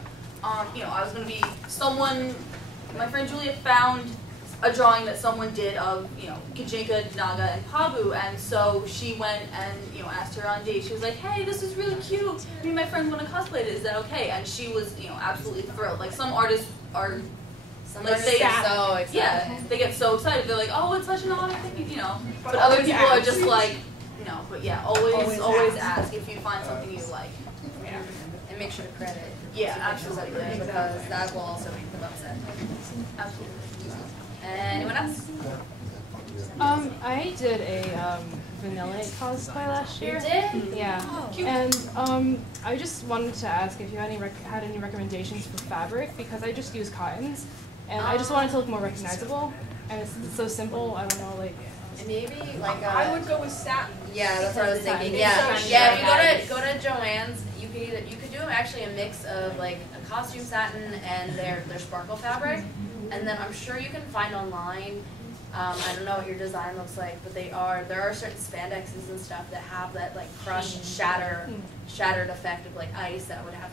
You know, I was gonna be someone, my friend Julia found a drawing that someone did of, you know, Gijinka, Naga, and Pabu, and so she went and, you know, asked her on date. She was like, hey, this is really cute. Me and my friends want to cosplay it. Is that okay? And she was, you know, absolutely thrilled. Like, some artists are, like, they get so excited. Yeah, they get so excited. They're like, oh, it's such an honor, you know. But other people are just like, no, but yeah, always ask if you find something you like. Yeah. And make sure to credit. Yeah, absolutely. Because that will also make them upset. Absolutely. Anyone else? I did a Vanilla cosplay last year. You did? Yeah. Oh, and I just wanted to ask if you had any recommendations for fabric, because I just use cottons, and I just wanted to look more recognizable. And it's so simple. I don't know, like. Maybe like I would go with satin. Yeah, that's what I was thinking. Yeah, So yeah. If you go to Joann's, you could do actually a mix of like a costume satin and their sparkle fabric, and then I'm sure you can find online. I don't know what your design looks like, but there are certain spandexes and stuff that have that like crushed, shattered effect of like ice that would have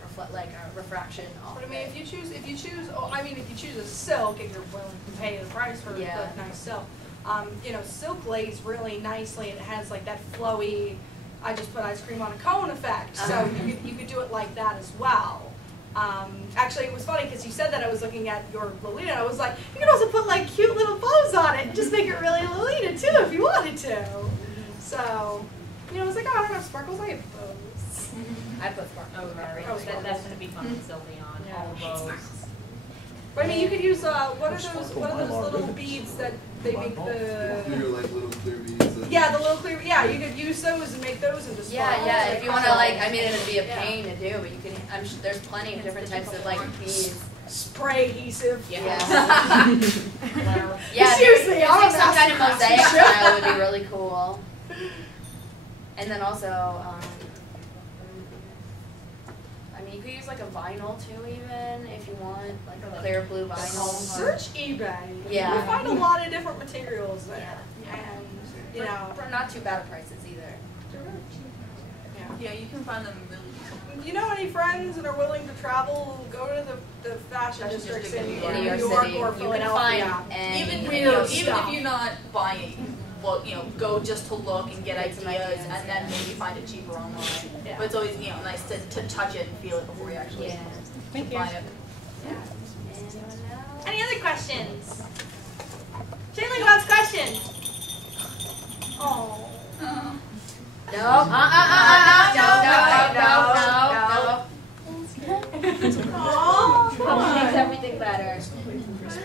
refraction. But I mean, if you choose a silk and you're willing to pay the price for the nice silk. You know, silk lays really nicely, and it has like that flowy, I just put ice cream on a cone effect. So you could do it like that as well. Actually, it was funny because you said that. I was looking at your Lolita, and I was like, you could also put like cute little bows on it and just make it really Lolita too if you wanted to. So, you know, I was like, oh, I don't have sparkles, I have bows. I put sparkles. That's going to be fun with Sylvie on all bows. But I mean, you could use what are those little beads that they make the like little clear beads. Yeah, the little clear. Yeah, you could use those and make those into sparkles. Yeah. If you want to like, I mean, it'd be a pain to do, but you can. I'm sure there's plenty of different types of like beads. Spray adhesive. Yeah. Seriously, I think some kind of mosaic style would be really cool. And then also, I mean, you could use like a vinyl too, even if you want, like a clear blue vinyl. Search eBay. Yeah. You find a lot of different materials there, and you know, for not too bad of prices either. Yeah, you can find them really. You know, any friends that are willing to travel, go to the fashion districts in New York or Philadelphia. Even if you're not buying, well, you know, go just to look and get ideas, and then maybe find it cheaper online. Yeah. But it's always, you know, nice to touch it and feel it before you actually buy it. Yeah. Any other questions? Jaylee wants questions. Oh. No. No. Makes everything better.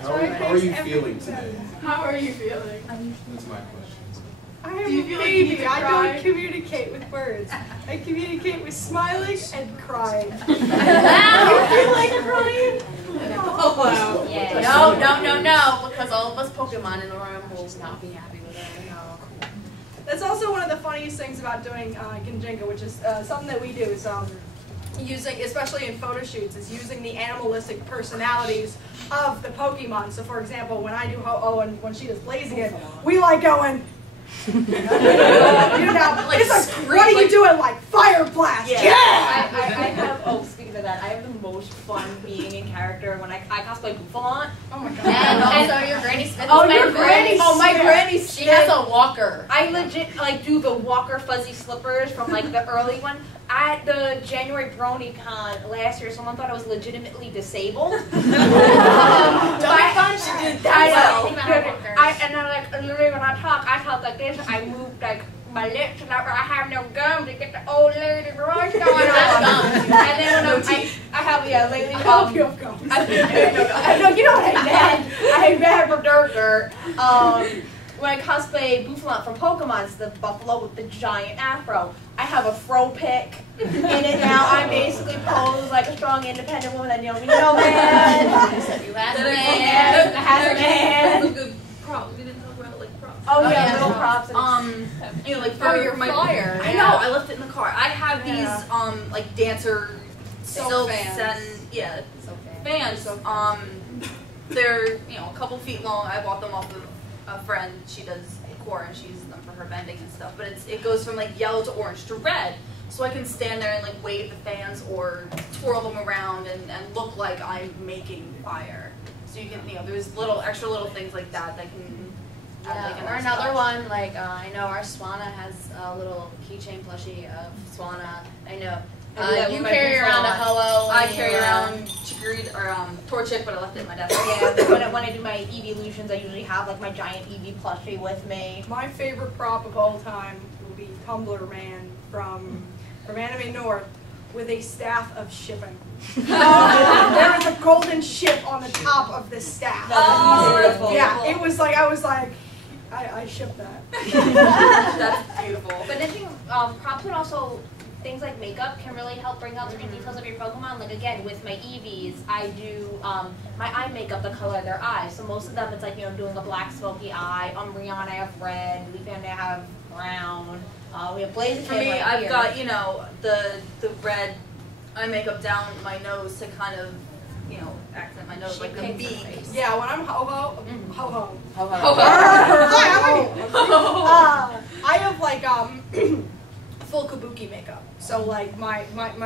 How are you feeling today? How are you feeling? That's my question. I am a baby. I don't communicate with words. I communicate with smiling and crying. You feel like crying? Oh, wow. Yeah. No, because all of us Pokemon in the room will not be happy with it. No. That's also one of the funniest things about doing Gijinka, which is something that we do is using, especially in photo shoots, is using the animalistic personalities of the Pokemon. So for example, when I do Ho-Oh and when she does Blaziken, we like going, you know, like, it's like, what are you doing? Like fire blast? Yeah! I have, speaking of that, I have the most fun being in character when I cosplay Bouffant. Oh my god. And also your Granny Smith. Oh, your Granny Smith. Oh, my Granny Smith. She has a walker. I legit like do the walker fuzzy slippers from like the early one. At the January BronyCon last year, someone thought I was legitimately disabled. She did that well. And I'm like, literally when I talk like this. I move like my lips are not, I have no gum to get the old lady voice going on. And then when I have, lately, I hope you have gum. No, you know what I meant. I read for dirt. When I cosplay Bouffalante from Pokemon, it's the buffalo with the giant afro. I have a fro pick in it now. I basically pose like a strong, independent woman that man. You have a man. That's a good prop. We didn't talk about like props. Oh yeah, little props. You know, like for your my flyer. I know. I left it in the car. I have these like dancer silk satin fans. They're a couple feet long. I bought them off of a friend. She does core and she uses them for her bending and stuff. But it goes from like yellow to orange to red. So I can stand there and like wave the fans or twirl them around and look like I'm making fire. So you can, there's extra little things like that that can add like a or nice another touch. one, like I know our Swana has a little keychain plushie of Swana. I know. You carry around a Ho-Oh. I carry around Chicory or Torchic, but I left it in my desk. Yeah, when I do my Eevee illusions, I usually have like my giant Eevee plushie with me. My favorite prop of all time will be Tumbler Man from Anime North with a staff of shipping. There is a golden ship on the top of this staff. That's beautiful. Yeah, it was like I shipped that. That's beautiful. But I think props and also things like makeup can really help bring out certain details of your Pokemon. Like again, with my Eevees, I do my eye makeup the color of their eyes. So most of them, it's like doing a black smoky eye. Umbreon, I have red. Leafeon, I have brown. We have Blaziken. For me, right I've here. got the red eye makeup down my nose to kind of accent my nose like a bee. Yeah, when I'm ho-ho. I have like full kabuki makeup. So like my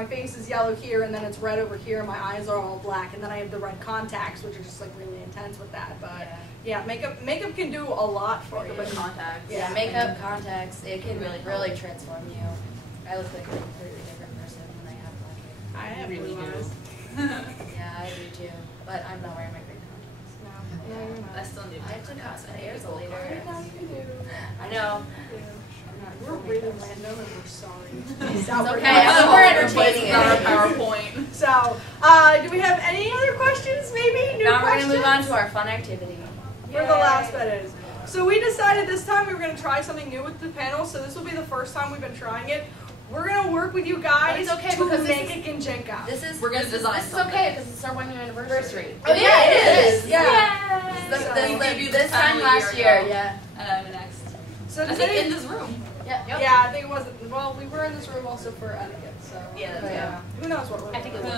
face is yellow here and then it's red over here and my eyes are all black and then I have the red contacts which are just like really intense with that. But yeah, makeup can do a lot for you. With contacts. Yeah, makeup, contacts, it can really transform you. I look like a completely different person when I have black hair. I have blue eyes. Yeah, I do too. But I'm not wearing my green contacts. No, you're not. I still need I have to cut my ears later. I I know. We're really random and we're sorry. It's okay, we're entertaining Our it. PowerPoint. So, do we have any other questions, maybe? New Now we're questions? going to move on to our fun activity. For the last bit is. So we decided this time we were going to try something new with the panel, so this will be the first time we've been trying it. We're going to work with you guys It's okay to because make a Gijinka. We're going to design This is something. okay because it's our 1 year anniversary. Oh yeah, it is. Yeah. This time last year, yeah. And AnimeNext. So I think in this room. Yeah, I think it was. Well, we were in this room also for etiquette, so. Yeah. Who knows what room? I think it was.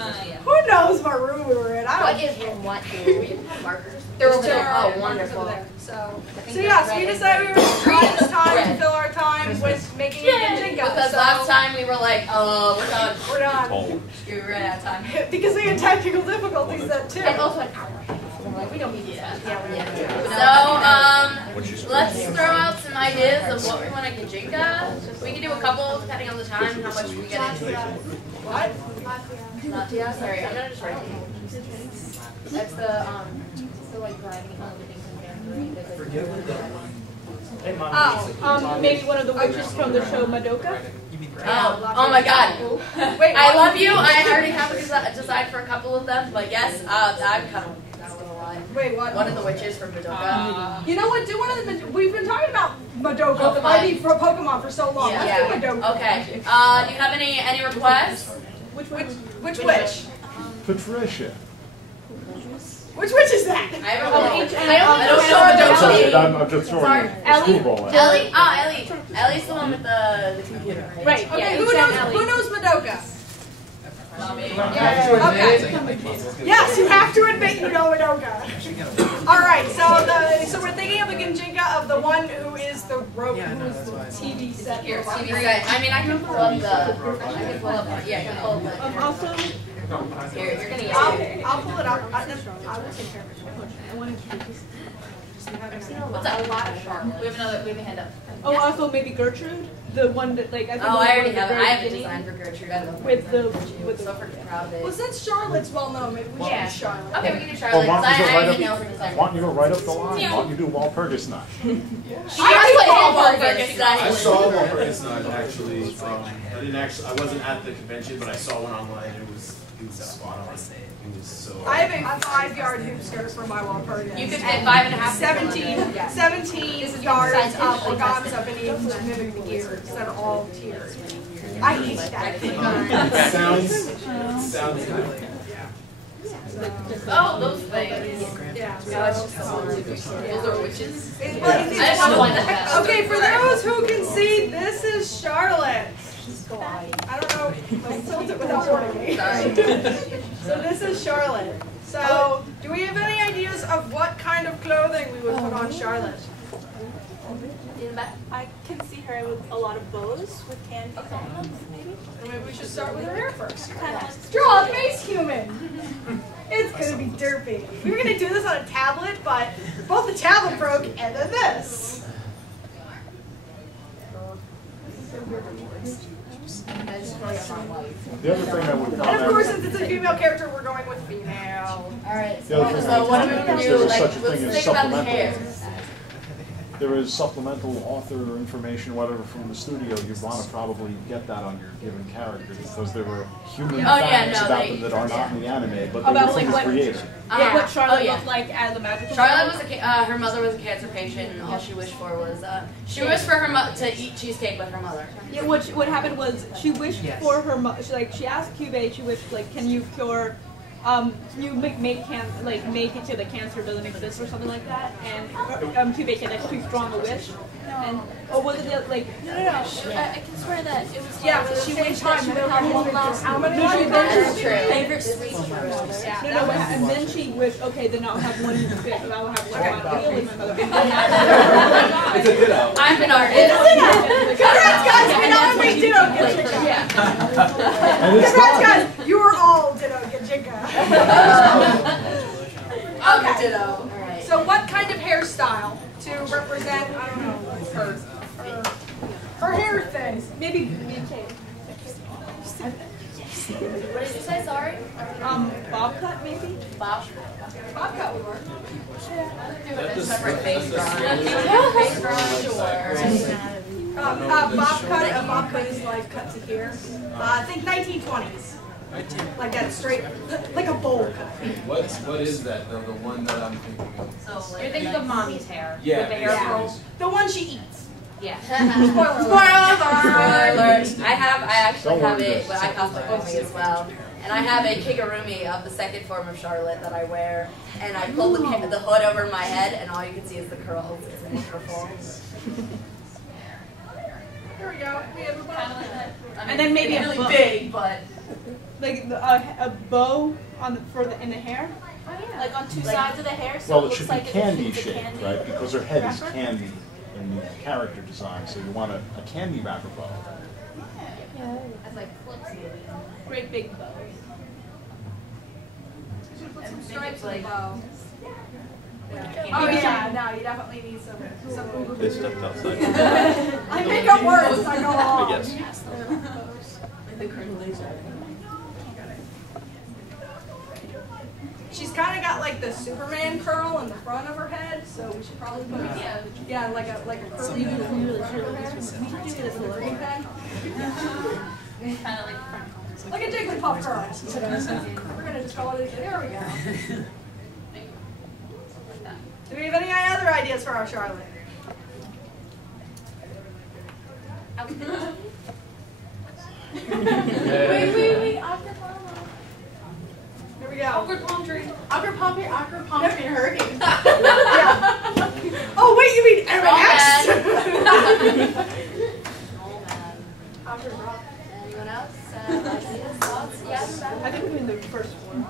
Who knows what room we were in? I What don't. is room what do? We have markers. They're over over there. there. Oh, Markers wonderful. over there. So yes, we decided we were going to try this time to fill our time with making a Gijinka. Because so last time we were like, oh, we're done. we're done. You ran out of time. Because we had technical difficulties then too. And also an hour. We don't need Yeah. Yeah. So, let's throw out some ideas of what we want to Gijinka. We can do a couple depending on the time and how much we get into it. What? Latia? Sorry, I'm gonna just write it. That's the like grinding all the things in there. Hey, Mom. Maybe one of the witches from the show Madoka. Oh my god. Wait, I love you. I already have a design for a couple of them, but yes, I'm kind of not gonna lie. Wait, what? One of the witches from Madoka. You know what? Do one of the. We've been talking about Madoka, I mean, for Pokemon for so long. Let's do Madoka. Okay. Do you have any requests? Which witch? Patricia. Which witch is that? I don't know. I'm just throwing Sorry. a screwball at Ellie? Oh, Ellie. Ellie's the one with the computer, right? Right. Okay. Who knows Madoka? Mommy. Okay. Yes, you have to admit you know Madoka. All right. So we're thinking of a Gijinka of the one who is the rope, who is the TV set. Here, TV set. I mean, I can pull up the. Yeah, I can pull up the. Also, Here, you're gonna get it. I'll pull it up. I will take care of it. What's up? A lot of Charlotte. We have a hand up. Oh, also maybe Gertrude, the one that like I think. Oh, I already have it. I have a design for Gertrude. I love with the so freaking proud of it. Well, since Charlotte's well known, maybe we should do Charlotte. Okay, we can do Charlotte. Well, why don't you I go right up the line? Why don't you do Walpurgis Night? I saw Walpurgis actually. I didn't actually. I wasn't at the convention, but I saw one online. It was spot on. It was so. I have a 5-yard hoop skirt for my Walpurgis. You could fit 5.5. 17 yards of organza beneath mimic the gears that are all tiered. I eat that. Sounds good. Oh, those things. Yeah. Those are witches. Okay, for those who can see, this is Charlotte. I don't know. I tilt it without warning me. So this is Charlotte. So, do we have any ideas of what kind of clothing we would put on Charlotte? I can see her with a lot of bows with candy on them, maybe. Maybe we should start with her hair first. Kind of. Draw a face human. It's gonna be derpy. We were gonna do this on a tablet, but both the tablet broke and then this. The other thing I would comment. And of course, since it's a female character, we're going with female. Alright, The other thing so what are we gonna do? there's Like, such a thing let's as think about the hair. There is supplemental author information, whatever, from the studio. You want to probably get that on your given character because there were human facts about them that are not in the anime, but they were from the creator. What Charlotte looked like as a magical. Charlotte was her mother was a cancer patient, and all she wished for was she wished for her to eat cheesecake with her mother. Yeah, what happened was she wished for her mother. She asked Cube, she wished like, can you cure? Can you make it so that cancer doesn't exist or something like that? And Cube said that's too strong a wish. And was it like no. I can swear that it was she wished that she would have one last favorite sweet from her mother. No, and then she wished, okay, then I'll have one I'll have one meal with my mother. It's a ditto. I'm an artist. Congrats, guys! We know we ditto Gijinka. Congrats, guys! You are all ditto Gijinka. Okay. Ditto. All right. So, what kind of hairstyle to represent? I don't know. Her hair thing. Maybe What did you say? Sorry. bob cut maybe. Bob cut would work. Separate face drawing. Bob cut is like cut to here. I think 1920s. Like that straight, like a bowl cut. What is that? The one that I'm thinking of. So you're thinking of mommy's hair. Yeah. With the hair curls. The one she eats. Yeah. Spoiler alert! I actually have it, but I cosplay Komi as well. And I have a kigurumi of the second form of Charlotte that I wear. And I pull the hood over my head, and all you can see is the curls. It's wonderful. There we go. We have a bow. And then maybe really big, but like a bow on in the hair. Oh yeah. Like on two sides of the hair, so Well, it it looks should like be candy it's a shaped, candy. right? Because her head is candy in the character design, so you want a candy wrapper bow. Yeah. That's like clips maybe. Great big bow. Put some stripes in the bow. Yeah. Oh yeah, no, you definitely need some. They stepped outside. I make up words as I go along. Yes. She's kind of got like the Superman curl in the front of her head, so we should probably put like a curly like a Jigglypuff curl. We're gonna just call it. There we go. Do we have any other ideas for our Charlotte? Wait. Here we go. Awkward palm tree. Awkward palm tree hurricane. Yeah. Oh wait, you mean AnimeNext? Anyone else? Ideas, thoughts? Yes? I think we're in the first one.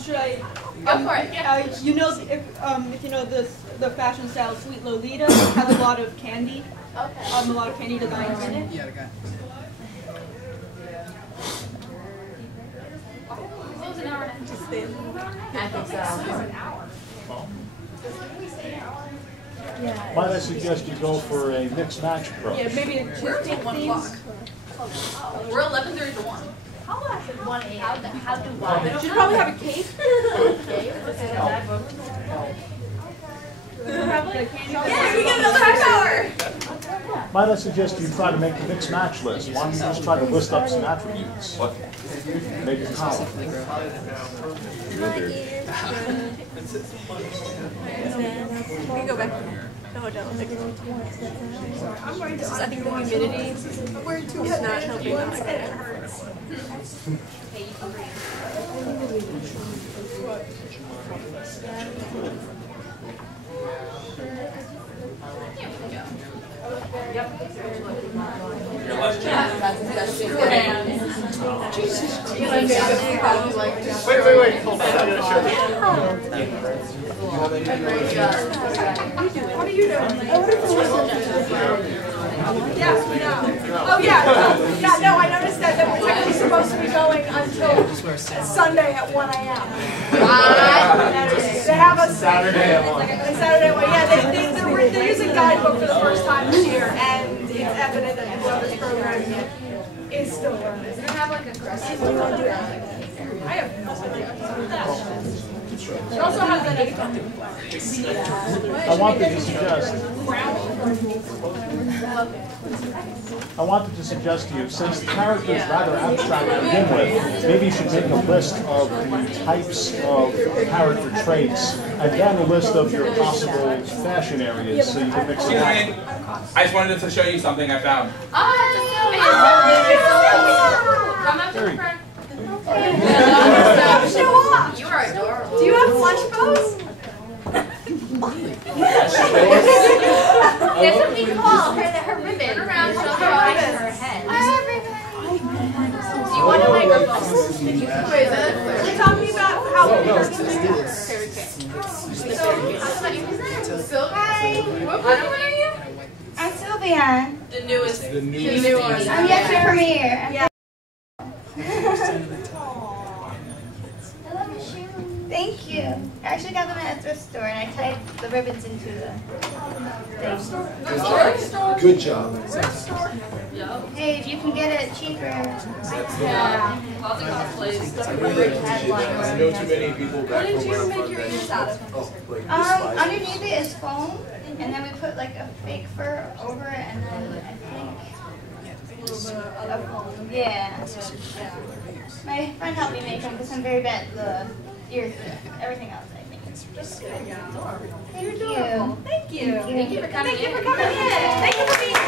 Should I? Go for it. Yeah. You know, if you know the fashion style Sweet Lolita has a lot of candy. Okay. A lot of candy designs in it. Yeah, the guy. I think so. Might I suggest you go for a mixed match approach? Yeah, maybe We're until 1 o'clock. We're 11:30 to 1. How much is 1 a.m.? How do You what? should probably have a cake. Yeah, we get another half hour. Might I suggest you try to make the mixed match list? Why don't you just try to list up some attributes? What? Make a column. We can go back to the hotel. I'm going to. I think the humidity is not helping us. It hurts. Your last chance. Wait. Hold on. I gotta show What are you doing? Oh yeah, no, I noticed that we're technically supposed to be going until Sunday at 1 a.m. They have us Saturday at 1. Saturday at 1. Yeah, they're using guidebook for the first time this year, and it's evident that whoever's programming it is still learning. Does it have like a crest? I have no idea. It also has an I wanted to suggest to you, since the character is rather abstract to begin with, maybe you should make a list of the types of character traits, and then a list of your possible fashion areas, so you can mix it up. I just wanted to show you something I found. Come up to There the you go. front. show off. You are adorable. Do you have flesh bows? That's what we call her ribbon. Around her head. I have ribbon. Do you want a microphone? We're talking about how we are doing Hi. What are you? I'm Sylvia. The newest. I'm yet to premiere. Yeah. Thank you. I actually got them at a thrift store and I tied the ribbons into the thing. Good job. Hey, if you can get it cheaper. Yeah. Lots of cosplays. I know too many people What back did from you where I'm make from your that- ears out of? Underneath it is foam, and then we put like a fake fur over it, and then I think a foam. Yeah. My friend helped me make them because I'm very bad at the ears, everything else I think. Thank you. Thank you. Thank you. Thank you for coming in. Thank you for coming in. Thank you for being I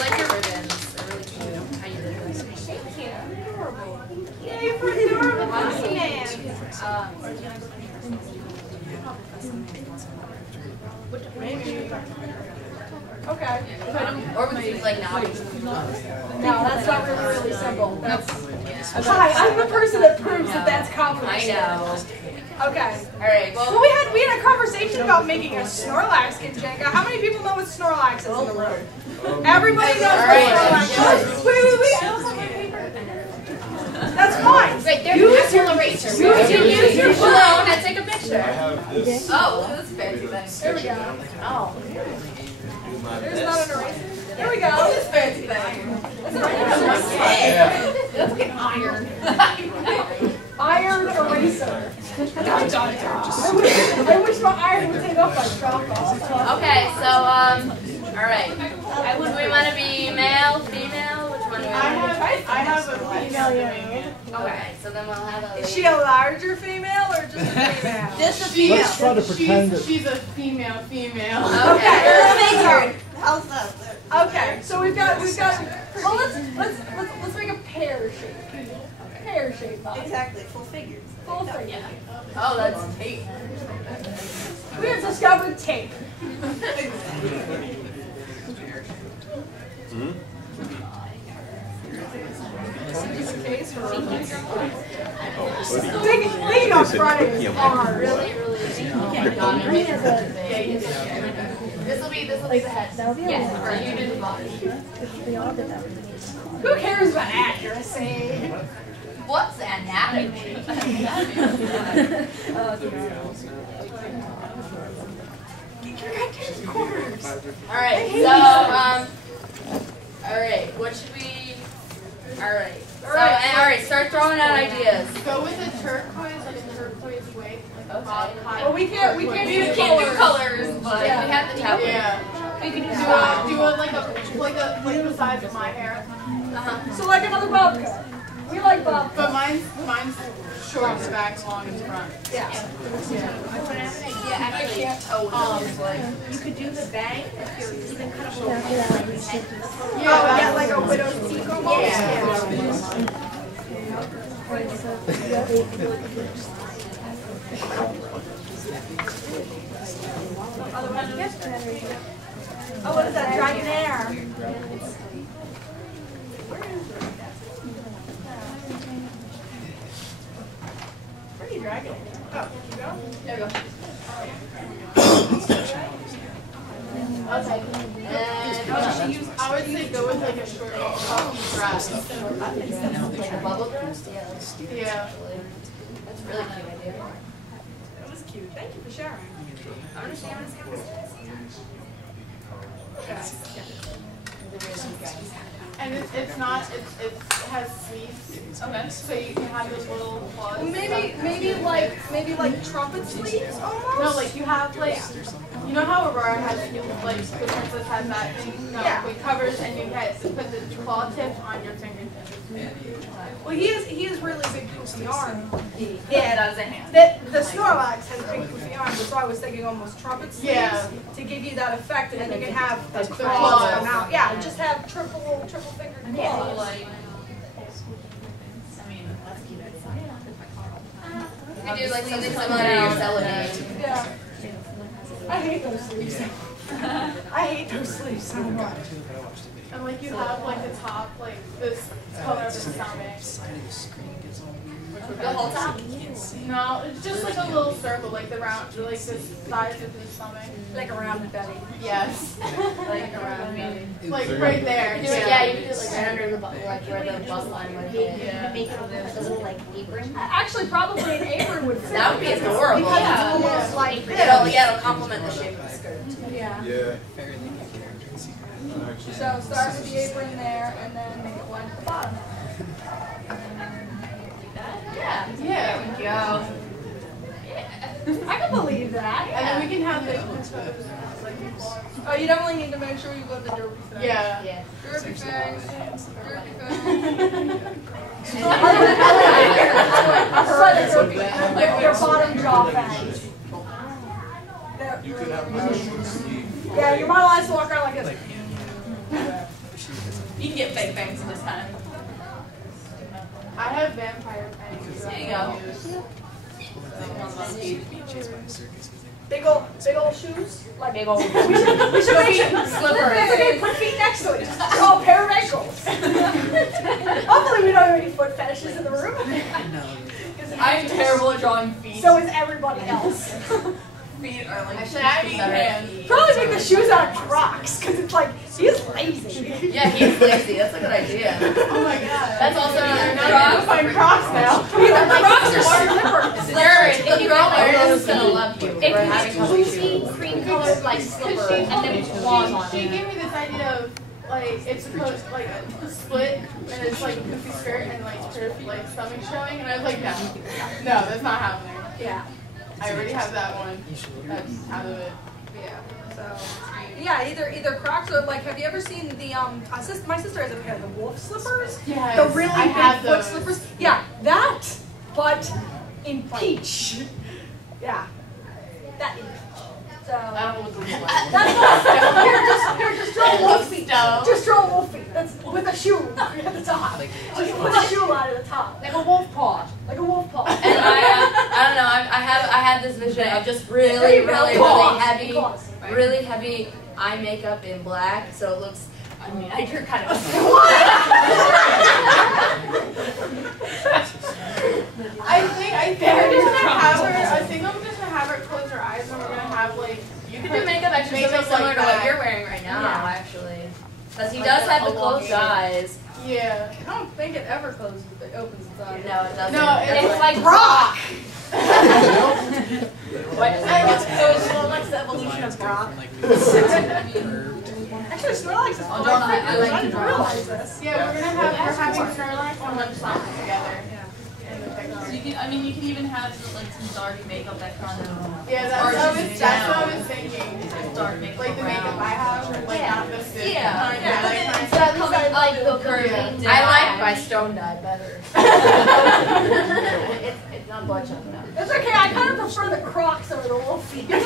like your ribbons. They're really cute. How you did this. Thank you. Yeah, you're adorable. Man. Maybe. Okay. Or we could like now. No, that's not really simple. That's. Hi, I'm the person that proves that that's complicated. I know. Okay. All right. Well, we had a conversation about making a Snorlax Gijinka. How many people know what Snorlax is in the room? Everybody knows what Snorlax is. Wait. I don't have my paper. That's fine. Wait, there's a pencil eraser. Use your phone and take a picture. I have this. Oh, that's fancy thing. There we go. Oh. There's not an eraser. There we go. This fancy thing. That's an eraser. Yeah. That's like an iron. Iron eraser. I wish my iron would take off my chalk off. Okay, so all right. Do we want to be male, female? Which one do we want to be? I have a female earring. Okay, so then we'll have a. Is she a larger female or just a female? Just a female. Let's try to pretend that She's a female. Okay. How's that? Okay. So we've got. Well, let's make a pear shape. Pear shape. Exactly, full figures. Full figure. Oh, that's tape. We have discovered tape. Thinking on Friday is hard. Really. This will be the head. Yes, or you do the body. Who cares about accuracy? What's anatomy? Alright, so, alright, what should we, alright. Alright, start throwing out ideas. Go with a turquoise, like a turquoise wig, like a bob cut. Well, we can't do colors, but Yeah, we have the tablet. Yeah. we can Do it like the size of my hair. So like another bob cut. We like bob But cuts. mine's short in the back, long in the front. Yeah. I have an idea actually. You could do the bang if you're even kind of a little Yeah, like a widow's peak almost. Oh, what is that? Dragonair. Where are you dragging it? Oh, you go? There we go. Okay. I would say go with like a short puffy dress. Like a bubble dress? Yeah. That's really cute idea. That was cute. Thank you for sharing. I understand what it's And it has sleeves. Okay. So you can have those little claws. Maybe like trumpet sleeves almost. No, like you have like, you know how Aurora has like the princess has that thing? No, Yeah. it covers and you put the claw tip on your fingertips. Well, he has really big poofy arms. Yeah, that was a hand. The Snorlax has big poofy arms, so I was thinking almost trumpet sleeves to give you that effect, and then you can have the claws come out. Yeah, just have triple fingered claws. You could do like something similar to your Celadine. Yeah. I hate those sleeves. I hate those sleeves so much. And like you have like the top, like this color of the stomach. The whole top? No, it's just like a little circle, like the round, like the size of the stomach. Like around the belly. Yes. Like around the belly. Like right there. You can do it, yeah, you can do it like right under the like where the bust line would be. Yeah. Make it a little like apron. Actually, probably an apron would fit. That would be adorable. Because it's almost like this. It'll complement the shape of the skirt. Yeah. Yeah. So start with the apron there, and then make it one at the bottom. Yeah. Yeah. There we go. I can believe that. And then we can have the Oh, you definitely need to make sure you go the derpy fangs. Yeah. Yeah. Derpy fangs. Derpy fangs. Your bottom jaw fangs. You could have a short sleeve. Yeah, your model has to walk around like this. You can get fake fangs this time. I have vampire fangs. There you go. Big old shoes. Like Big old. we should make slippers. Put feet next to it. Just draw a pair of ankles. Hopefully we don't have any foot fetishes in the room. I'm terrible at drawing feet. So is everybody else. Feet are like Actually, I feet have hands. Probably make the shoes out of Crocs, because it's like, he's lazy. Yeah, he's lazy. That's a good idea. Oh my god. That's also another Now find Crocs now. Crocs are slippers. Jared, the girl there is gonna love you for having It's comfy poofy, shoes. cream colored like slipper, and then it's claws on She it. gave me this idea of like it's supposed like a split and it's like a poofy skirt and like her like stomach showing and I was like no, that's not happening. Yeah. I already have that one. That's out of it. Yeah. So yeah, either Crocs or like, have you ever seen the my sister has a pair of the wolf slippers? Yes, The really I big have foot those. slippers. Yeah, that, but in peach. Yeah. That in peach. So I don't know what the wolf that's here, just draw wolf feet. Just draw wolf feet. That's with a shoe at the top. Just put a shoe line at the top. Like a wolf paw. Like a wolf paw. And I don't know. I had this vision of just really heavy eye makeup in black, so it looks. I mean, you're kind of. I think I'm just gonna have her close her eyes and we're gonna have like You could do makeup actually something similar to what you're wearing right now, actually. Because he does have the closed eyes. Yeah. I don't think it ever closes it opens its eyes. No, it doesn't. No, it's like Brock. What? So Snorlax the evolution of Brock. Actually, Snorlax is fun. I like to didn't draw. realize this. Yeah, we're having Snorlax and Lunchbox together. So you can, I mean, you can even have like some dark makeup that kind of. Yeah, that's what I was thinking. Dark makeup. Like the makeup I have, like not the suit. Yeah. So at least I like the curving. I like my stone dye better. It's not bloodshot enough. It's okay, I kind of prefer the Crocs over the wolf feet. Because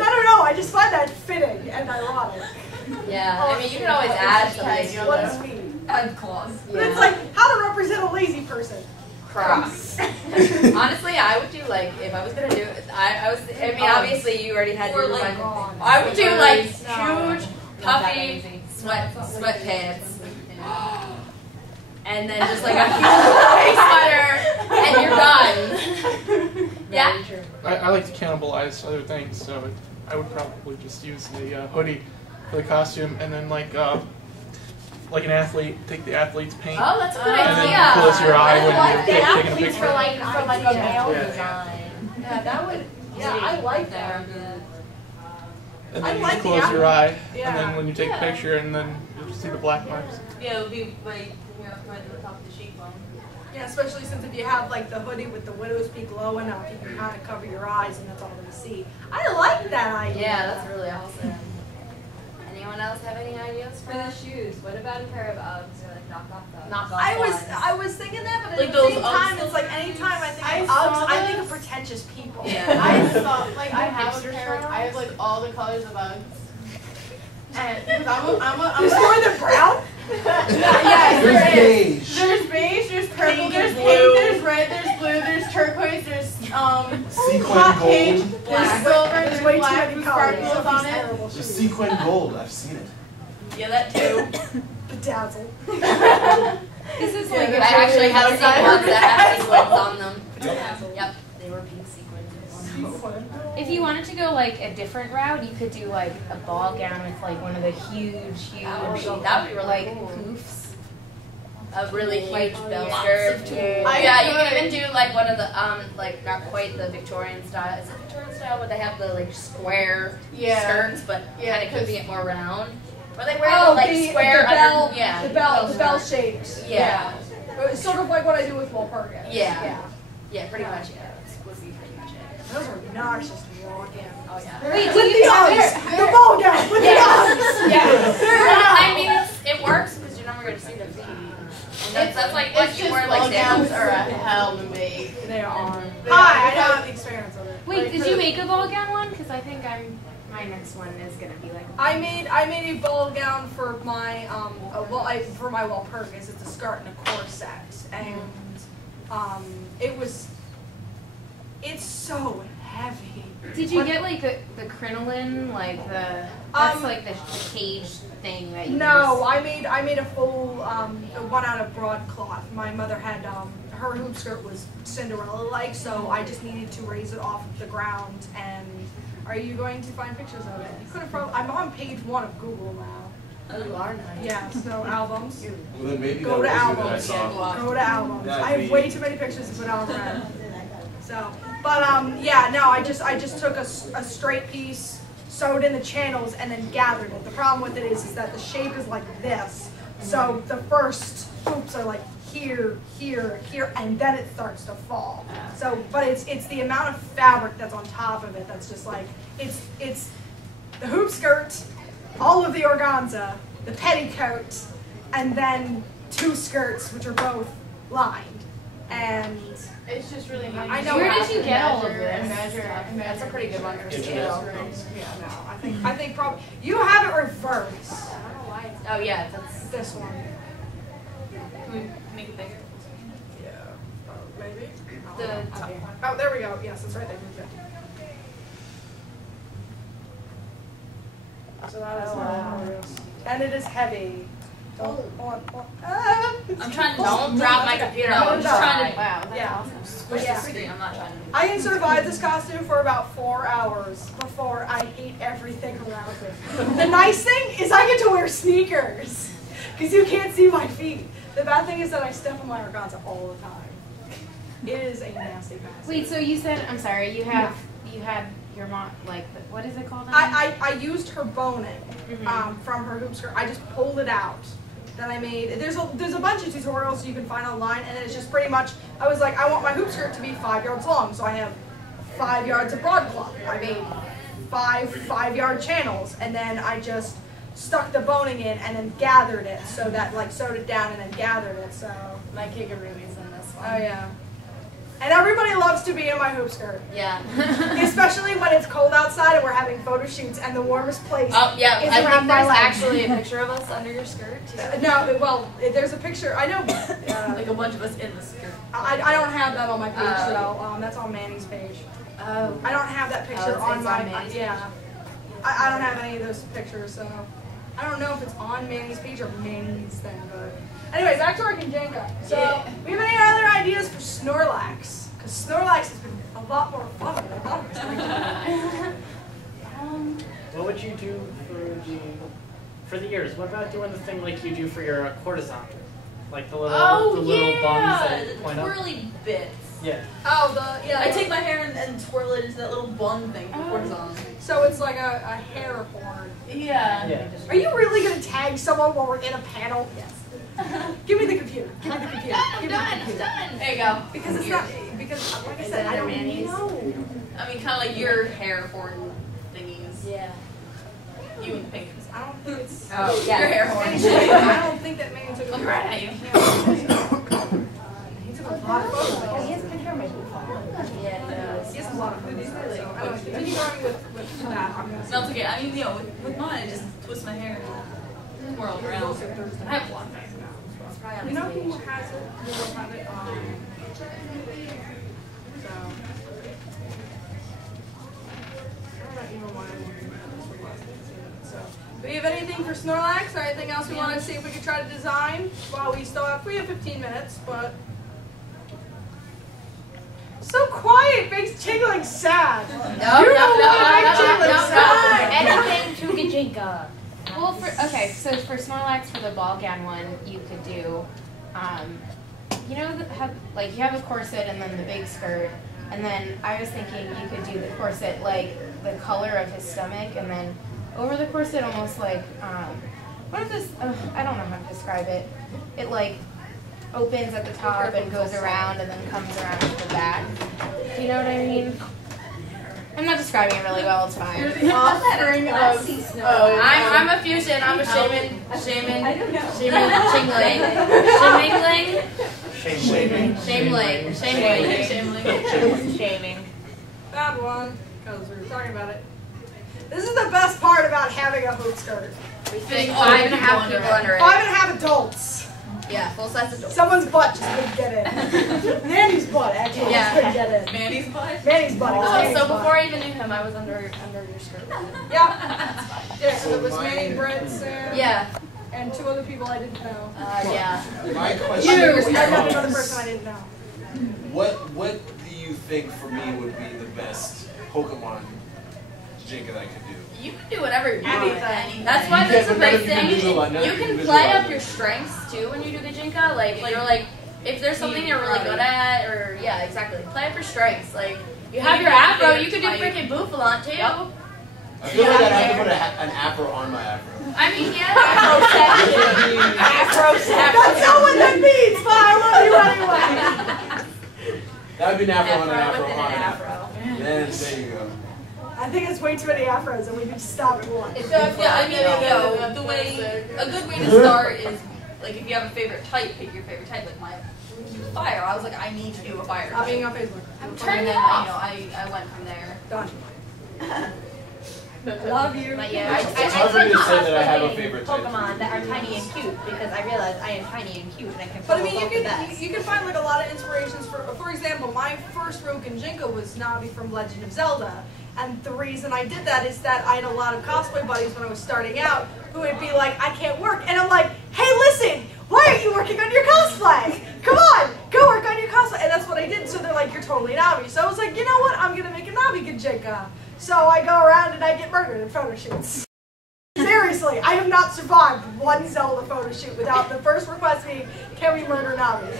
I don't know, I just find that fitting and ironic. Yeah, I mean, you can always add something. What is feet? Add claws. But it's like, how to represent a lazy person. Crocs. Honestly, I would do like, if I was gonna do it, I mean, obviously you already had your like, one. I would do like huge, puffy sweatpants. And then just like a huge sweater, and you're done. Yeah? I like to cannibalize other things, so I would probably just use the hoodie for the costume, and then like an athlete, take the athlete's paint. Oh, that's a good and idea. then close your eye when you're taking a Athletes picture. for like a male design. Yeah, that would, yeah, I like that. And I then like you close the your eye, yeah. and then when you take a picture, and then you'll see the black marks. Yeah, it would be like right to the top of the cheekbone. Yeah, especially since if you have like the hoodie with the widow's peak low enough, you can kind of cover your eyes and that's all you see. I like that idea. Yeah, that's really awesome. Anyone else have any ideas For the shoes, what about a pair of Uggs or like knockoff Uggs? I was thinking that, but Like at the those same Uggs time, still it's like anytime I think I of saw Uggs, I think of those. pretentious people. Yeah. I saw, like, I have a pair. I have like all the colors of Uggs. And because I'm more than brown. Yeah, There's beige. There's beige, there's purple, Pink there's and pink, blue. there's red, there's blue, there's turquoise, there's Sequin hot pink, gold. there's silver, there's way too black many with colors. sparkles on it. The sequin gold. I've seen it. Yeah, that too. Bedazzle. This is Yeah, like I actually have seen ones that have sequins on them. Yep, they were pink sequins. If you wanted to go like a different route, you could do like a ball gown with like one of the huge, That would be really like cool. poofs. A really huge bell Lots skirt. of tools. Yeah, you can even do like one of the like not quite the Victorian style. Is it Victorian style? But they have the like square skirts, but kind of could be more round. Or they wear the like square under, the bell shapes. Yeah. It's sort of like what I do with Walpurgis. Yeah, pretty much. Yeah, would be pretty much it. Those are narcissists walking. Oh yeah. Wait, do With you the Uggs, the ball gown, with the Uggs. I mean, it works because you're never going to see their feet. And that's like what you wear like gowns are a hell to make. They are. They Hi, are. I don't have the experience of it. Wait, did you make a ball gown one? Because I think my next one is gonna be like. I made a ball gown for my for my Walpurgis. It's a skirt and a corset, and it's so heavy. Did you get like the crinoline, like that's like the cage thing that you No, use? I made a full one out of broadcloth. My mother had her hoop skirt was Cinderella-like, so I just needed to raise it off of the ground. And are you going to find pictures of it? You could have probably. I'm on page 1 of Google now. Oh, you are nice. Yeah, so albums. Well, then maybe Go that to was it that I albums. saw. Go to albums. That'd I have be- way too many pictures to put on around. So, but yeah, no, I just took a straight piece, sewed in the channels, and then gathered it. The problem with it is that the shape is like this. So the first hoops are like here, here, here, and then it starts to fall. So, but it's the amount of fabric that's on top of it that's just like it's the hoop skirt, all of the organza, the petticoat, and then 2 skirts which are both lined. And it's just really hard. I know. Where did you get all of this? That's a pretty good one for scale. Yeah, no, I think probably you have it reversed. Oh yeah, that's This one. Can we make it bigger? Yeah, maybe. the Oh, there we go. Yes, it's right there. So that is and it is heavy. Don't. I'm trying to Don't drop my computer. No, I'm just trying to Wow, that's Yeah. awesome. squish the screen. I'm not trying to. I can survive this costume for about 4 hours before I hate everything around me. The nice thing is I get to wear sneakers because you can't see my feet. The bad thing is that I step on my organza all the time. It is a nasty pass. Wait, so you said, I'm sorry, you had your mom, like, what is it called? I used her boning from her hoop skirt. I just pulled it out. Then I made, there's a bunch of tutorials you can find online, and it's just pretty much, I was like, I want my hoop skirt to be 5 yards long, so I have 5 yards of broadcloth. I made 5-yard channels, and then I just stuck the boning in and then gathered it, so that, like, sewed it down and then gathered it, so. My Kigarubi's in this one. Oh yeah. And everybody loves to be in my hoop skirt. Yeah. Especially when it's cold outside and we're having photo shoots and the warmest place Oh, yeah. is I around think my there's legs. actually a picture of us under your skirt, too. No, well, there's a picture. I know. Like a bunch of us in the skirt. I don't have that on my page, though. That's on Manny's page. Oh. I don't have that picture it's on my. Manny's yeah. I don't have any of those pictures, so I don't know if it's on Manny's page or Manny's thing. But anyway, back to our Gijinka. So, we have any other ideas for Snorlax? Because Snorlax has been a lot more fun than I thought it was going to be. What would you do for the ears? What about doing the thing like you do for your courtesan? Like the little little buns that point up? Twirly bits. Yeah. Oh, I take my hair and twirl it into that little bun thing for courtesan. So it's like a hair horn. Yeah. Are you really going to tag someone while we're in a panel? Yes. Give me the computer. Give me the computer. Give me the computer. There you go. Because it's not, because like I said, I don't know. I mean, kind of like your hair horn thingies. Yeah. You and pink. I don't think it's. Oh, yeah. Your hair horn. I don't think that man took a Look right at you. He took a lot of photos. Oh, he has a picture of my booth. Yeah, no. He has a lot of photos. So, anyway, continue going with that. I'm gonna No, it's okay. I mean, you know, with mine, I just twist my hair and twirl around. I have one. You know who has it? Who will have it? So. I don't even want to look at this. So, do we have anything for Snorlax or anything else we want to see if we could try to design? While we have 15 minutes, but. So quiet makes Tingling sad. No. Anything to Gijinka. Well, so for Snorlax, for the ball gown one, you could do, you know, you have a corset and then the big skirt, and then I was thinking you could do the corset like the color of his stomach, and then over the corset almost like, what is this? I don't know how to describe it. It like opens at the top and goes around and then comes around to the back. Do you know what I mean? I'm not describing it really well, it's fine. Offering of I'm a fusion. I'm a shaman. Shaman. Shaming. Bad one, because we were talking about it. This is the best part about having a hoop skirt. We fit 5.5 people under it. 5.5 adults. Yeah, full size adults. Someone's butt just couldn't get in. Manny's butt actually just couldn't get in. Manny's butt? Manny's butt. So before I even knew him, I was under your skirt. Yeah, so it was Manny, Brett, Sam. Yeah. And 2 other people I didn't know. Yeah. My question You! is, Another person I didn't know. what do you think for me would be the best Pokemon Gijinka that I could do? You can do whatever you want. Anything. That's why there's a great thing. You can play visualize up it. your strengths too when you do Gijinka. Like you're like, if there's something you're really good at, or yeah, exactly. Play up your strengths. Like you have your afro, you could do freaking Bouffalon too. I feel like I'd have to put an afro on my afro. I mean, yeah. Afro sex. That's not what that means, but I love you anyway. That would be an afro on an afro on an afro. Then there you go. I think it's way too many afros and we need to stop at one. Yeah, I mean, the way, a good way to start is, like, if you have a favorite type, pick your favorite type. Like, my fire, I was like, I need to do a fire Stop type. being on Facebook. And then, I went from there. Done. Love you. But yeah, It's hard for me to say that I have a favorite type. Pokemon that are tiny and cute because I realize I am tiny and cute and I can But I follow mean, both the best. you can find like a lot of inspirations for example, my first rogue Gijinka was Navi from Legend of Zelda. And the reason I did that is that I had a lot of cosplay buddies when I was starting out who would be like, I can't work. And I'm like, hey, listen, why aren't you working on your cosplay? Come on, go work on your cosplay. And that's what I did. So they're like, you're totally Navi. So I was like, you know what? I'm going to make a Navi Gijinka. So I go around and I get murdered in photo shoots. Seriously, I have not survived one Zelda photo shoot without the first request being, can we murder Navi?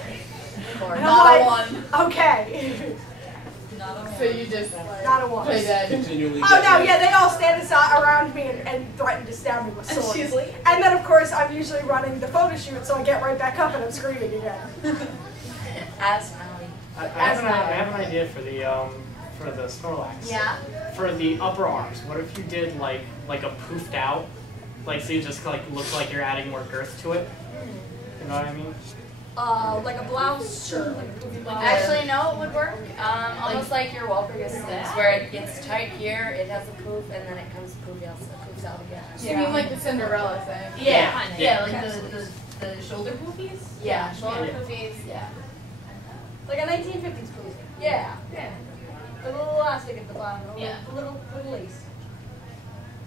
And I'm like, okay. So you just not a one. play dead. Continually. Oh no, yeah, they all stand aside around me and threaten to stab me with swords. She's like, and then of course I'm usually running the photo shoot, so I get right back up and I'm screaming again. As I have an idea for the Snorlax. Yeah. For the upper arms, what if you did like a poofed out, like so you just like look like you're adding more girth to it? You know what I mean? Like a blouse, sure. Actually, no, it would work. Almost like your Walpurgis sleeves, where it gets tight here, it has a poof, and then it comes poofs out again. you mean like the Cinderella thing? Yeah, like the shoulder poofies? Yeah, shoulder poofies, yeah. Like a 1950s poof. Yeah. A little elastic at the bottom. Yeah. A little lace.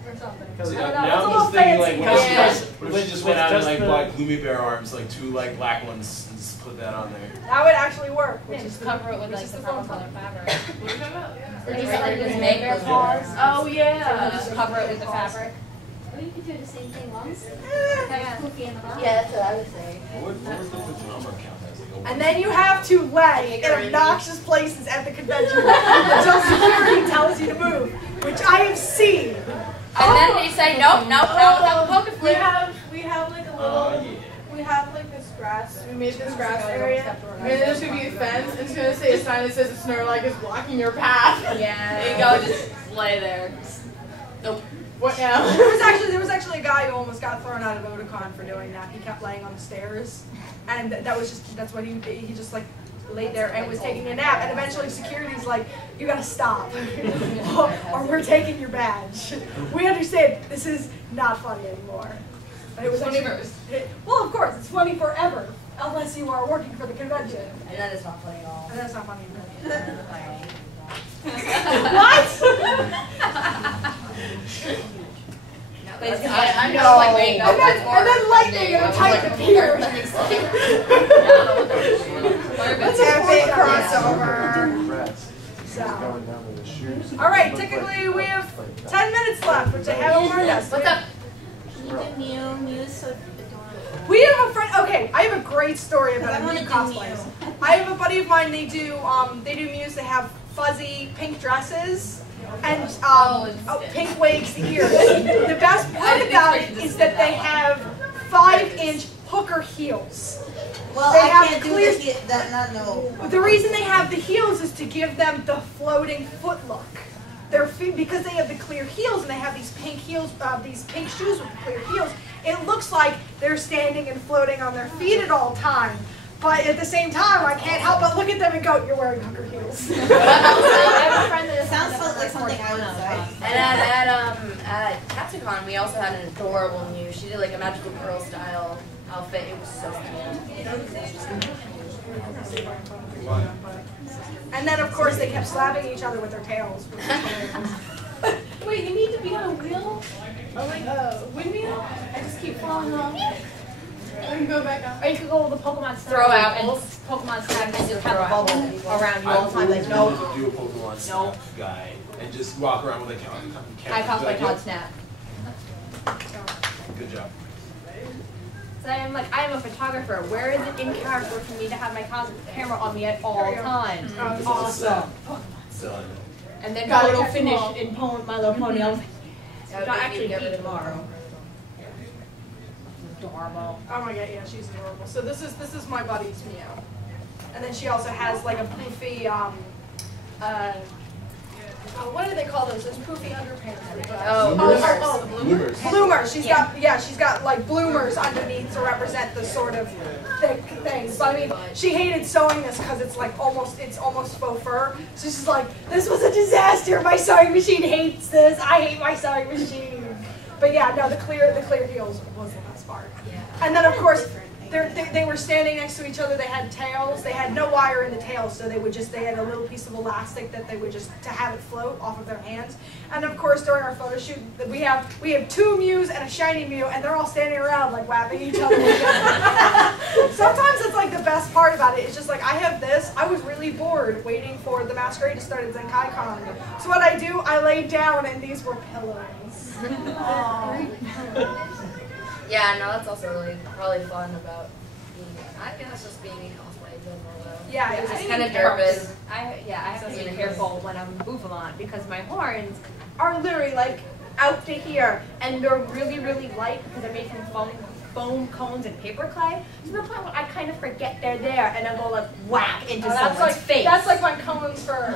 Or something. Because I don't know. now It's a I'm little just thinking fancy. like, what if she just went out and Just like the- bought Gloomy Bear arms, like 2 like black ones, and just put that on there. That would actually work. Yeah, just cover it with like the purple color fabric. What are you talking about? Or just Right, like just the make bear those paws. bears. Oh yeah. So just cover it with the fabric. Or you could do the same thing once. Yeah. Poofy in the bottom. Yeah, that's what I would say. What would the pajama count as? Like a And then you have to lay in obnoxious places at the convention until security tells you to move, which I have seen. And then they say, nope, without the poke flip. We have like a little. We have like this grass. We made this grass area. And there's gonna be a fence, and it's gonna say a sign that says a Snorlax is blocking your path. Yeah. There you go, just lay there. Nope. What now? There was actually a guy who almost got thrown out of Otakon for doing that. He kept laying on the stairs, and that's what he just like laid there and was taking a nap. And eventually security's like, you gotta stop, or we're taking your badge. We understand this is not funny anymore. And it was Funny actually, well, of course, it's funny forever, unless you are working for the convention. And that is not funny at all. And that's not funny What? I'm just like, wait, no, and then lightning and a titan appears. Let's have a big crossover. All right, technically we have 10 minutes left, which I haven't warned us. What's up? Can you do Muse so We have a friend. Okay, I have a great story about Mew cosplays. I have a buddy of mine. They do Muse. They have fuzzy pink dresses and pink wigs, ears. The best part about it is that they have 5-inch hooker heels. Well, They I have can't do clear- that. No. The reason they have the heels is to give them the floating foot look. Their feet, because they have the clear heels and they have these pink heels, these pink shoes with clear heels. It looks like they're standing and floating on their feet at all time. But at the same time, I can't help but look at them and go, "You're wearing hooker heels." I have a friend that Sounds like something I would say. And at Katsucon, we also had an adorable Mew. She did like a magical girl style outfit. It was so cute. And then, of course, they kept slapping each other with their tails. Wait, you need to be on a wheel? Or like a windmill? And just keep falling off. And go back up. Or you could go with the Pokemon Snap. Throw apples. Pokemon Snap and just Throw have a bubble apples. around you I all the time. Like, no. would do a Pokemon Snap guy and just walk around with a camera. I cosplay called Snap. Good job. So I'm like, I am a photographer. Where is it in character for me to have my camera on me at all times? Awesome. Done. And then Gotta photo catch 'em finish all. in My Little Pony. I was like, That not would actually be be tomorrow. Adorable. Oh my god, yeah, she's adorable. So this is my buddy's Mew. And then she also has like a poofy, what do they call those? Those poofy underpants. Bloomers. Bloomers. She's got like bloomers underneath to represent the sort of thick things. But I mean, she hated sewing this because it's almost faux fur. So she's like, this was a disaster. My sewing machine hates this. I hate my sewing machine. But yeah, no, the clear heels was the best part. Yeah. And then of course, they were standing next to each other. They had tails. They had no wire in the tails, so they had a little piece of elastic that they would just to have it float off of their hands. And of course, during our photo shoot, we have 2 Mews and a shiny Mew, and they're all standing around like whapping each other. Sometimes it's like the best part about it. It's just like I have this. I was really bored waiting for the masquerade to start at ZenkaiCon. So what I do, I laid down, and these were pillows. Yeah, no, that's also really probably fun about being. I guess just being in cosplay in general though. Yeah, it's I just think kind of it helps. nervous. I have to be careful when I'm Bouffalon because my horns are literally like out to here, and they're really, really light because they're made from foam cones and paper clay. To the point where I kind of forget they're there, and I go like whack into someone's face. That's like my cones for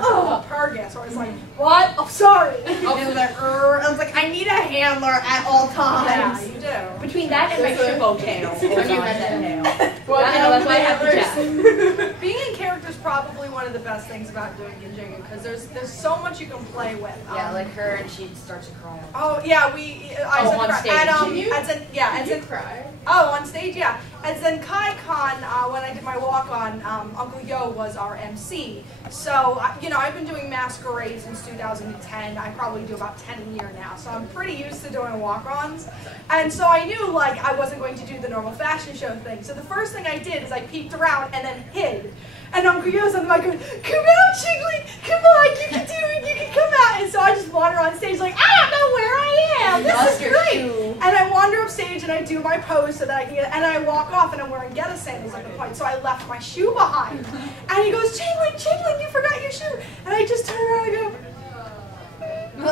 Purgus, where it's like, what? Oh, sorry. And I was like, I need a handler at all times. Yeah, you do. Between that and my shippo tail. Have you had that tail? Well, That's why I have the Jeff. Being in character is probably one of the best things about doing Gijinka because there's so much you can play with. Yeah, like her, and she starts to cry. Oh yeah, I on stage. Can you cry? Oh, on stage, yeah. At ZenkaiCon, when I did my walk-on, Uncle Yo was our MC. So, I've been doing masquerade since 2010. I probably do about 10 a year now. So I'm pretty used to doing walk-ons. And so I knew, like, I wasn't going to do the normal fashion show thing. So the first thing I did is I peeked around and then hid. And Uncle Yo's on the mic going, come out, Chigling, come on, you can do it, you can come out. And so I just wander on stage like, I don't know where I am, this is great. And I wander up stage and I do my pose so that I can get, and I walk off and I'm wearing Geta sandals at the point, so I left my shoe behind. And he goes, Chigling, you forgot your shoe. And I just turn around and go,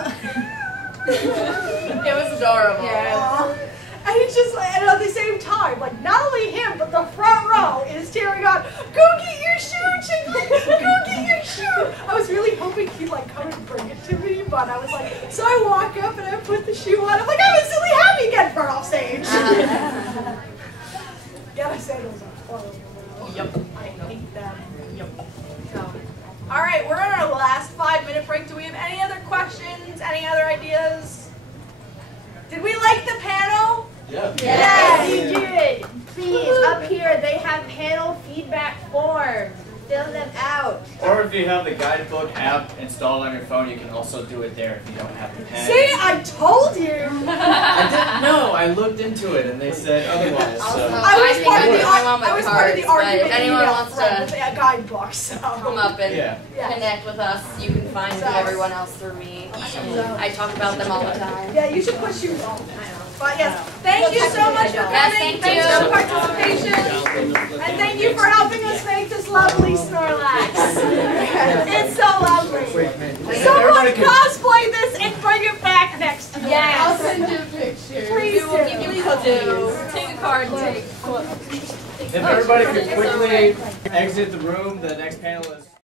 It was adorable. yeah. And he's just like, and at the same time, like, not only him, but the front row is cheering on, go get your shoe, Chigling, go get your shoe. I was really hoping he'd, like, come and bring it to me, but I was like, so I walk up and I put the shoe on. I'm like, I'm instantly happy getting run off stage. Yeah, I said it was horrible. Yep. I hate them. Yep. So, all right, we're on our last 5-minute break. Do we have any other questions, any other ideas? Did we like the panel? Yeah. Yeah, you did. Please, up here, they have panel feedback forms. Fill them out. Or if you have the guidebook app installed on your phone, you can also do it there if you don't have the pen. See, I told you. I didn't know. I looked into it and they said otherwise. So. I was part of the argument. If anyone wants to a guidebook, so come up and connect with us, you can find everyone else through me. I talk about them all the time. Yeah, you should put shoes on. But yes, thank you so much for coming. Thanks for your participation. And thank you for helping us make this lovely Snorlax. It's so lovely. Someone cosplay this and bring it back next year. Yes. I'll send you a picture. Please do. Take a card and take. If everybody could quickly exit the room, the next panel is.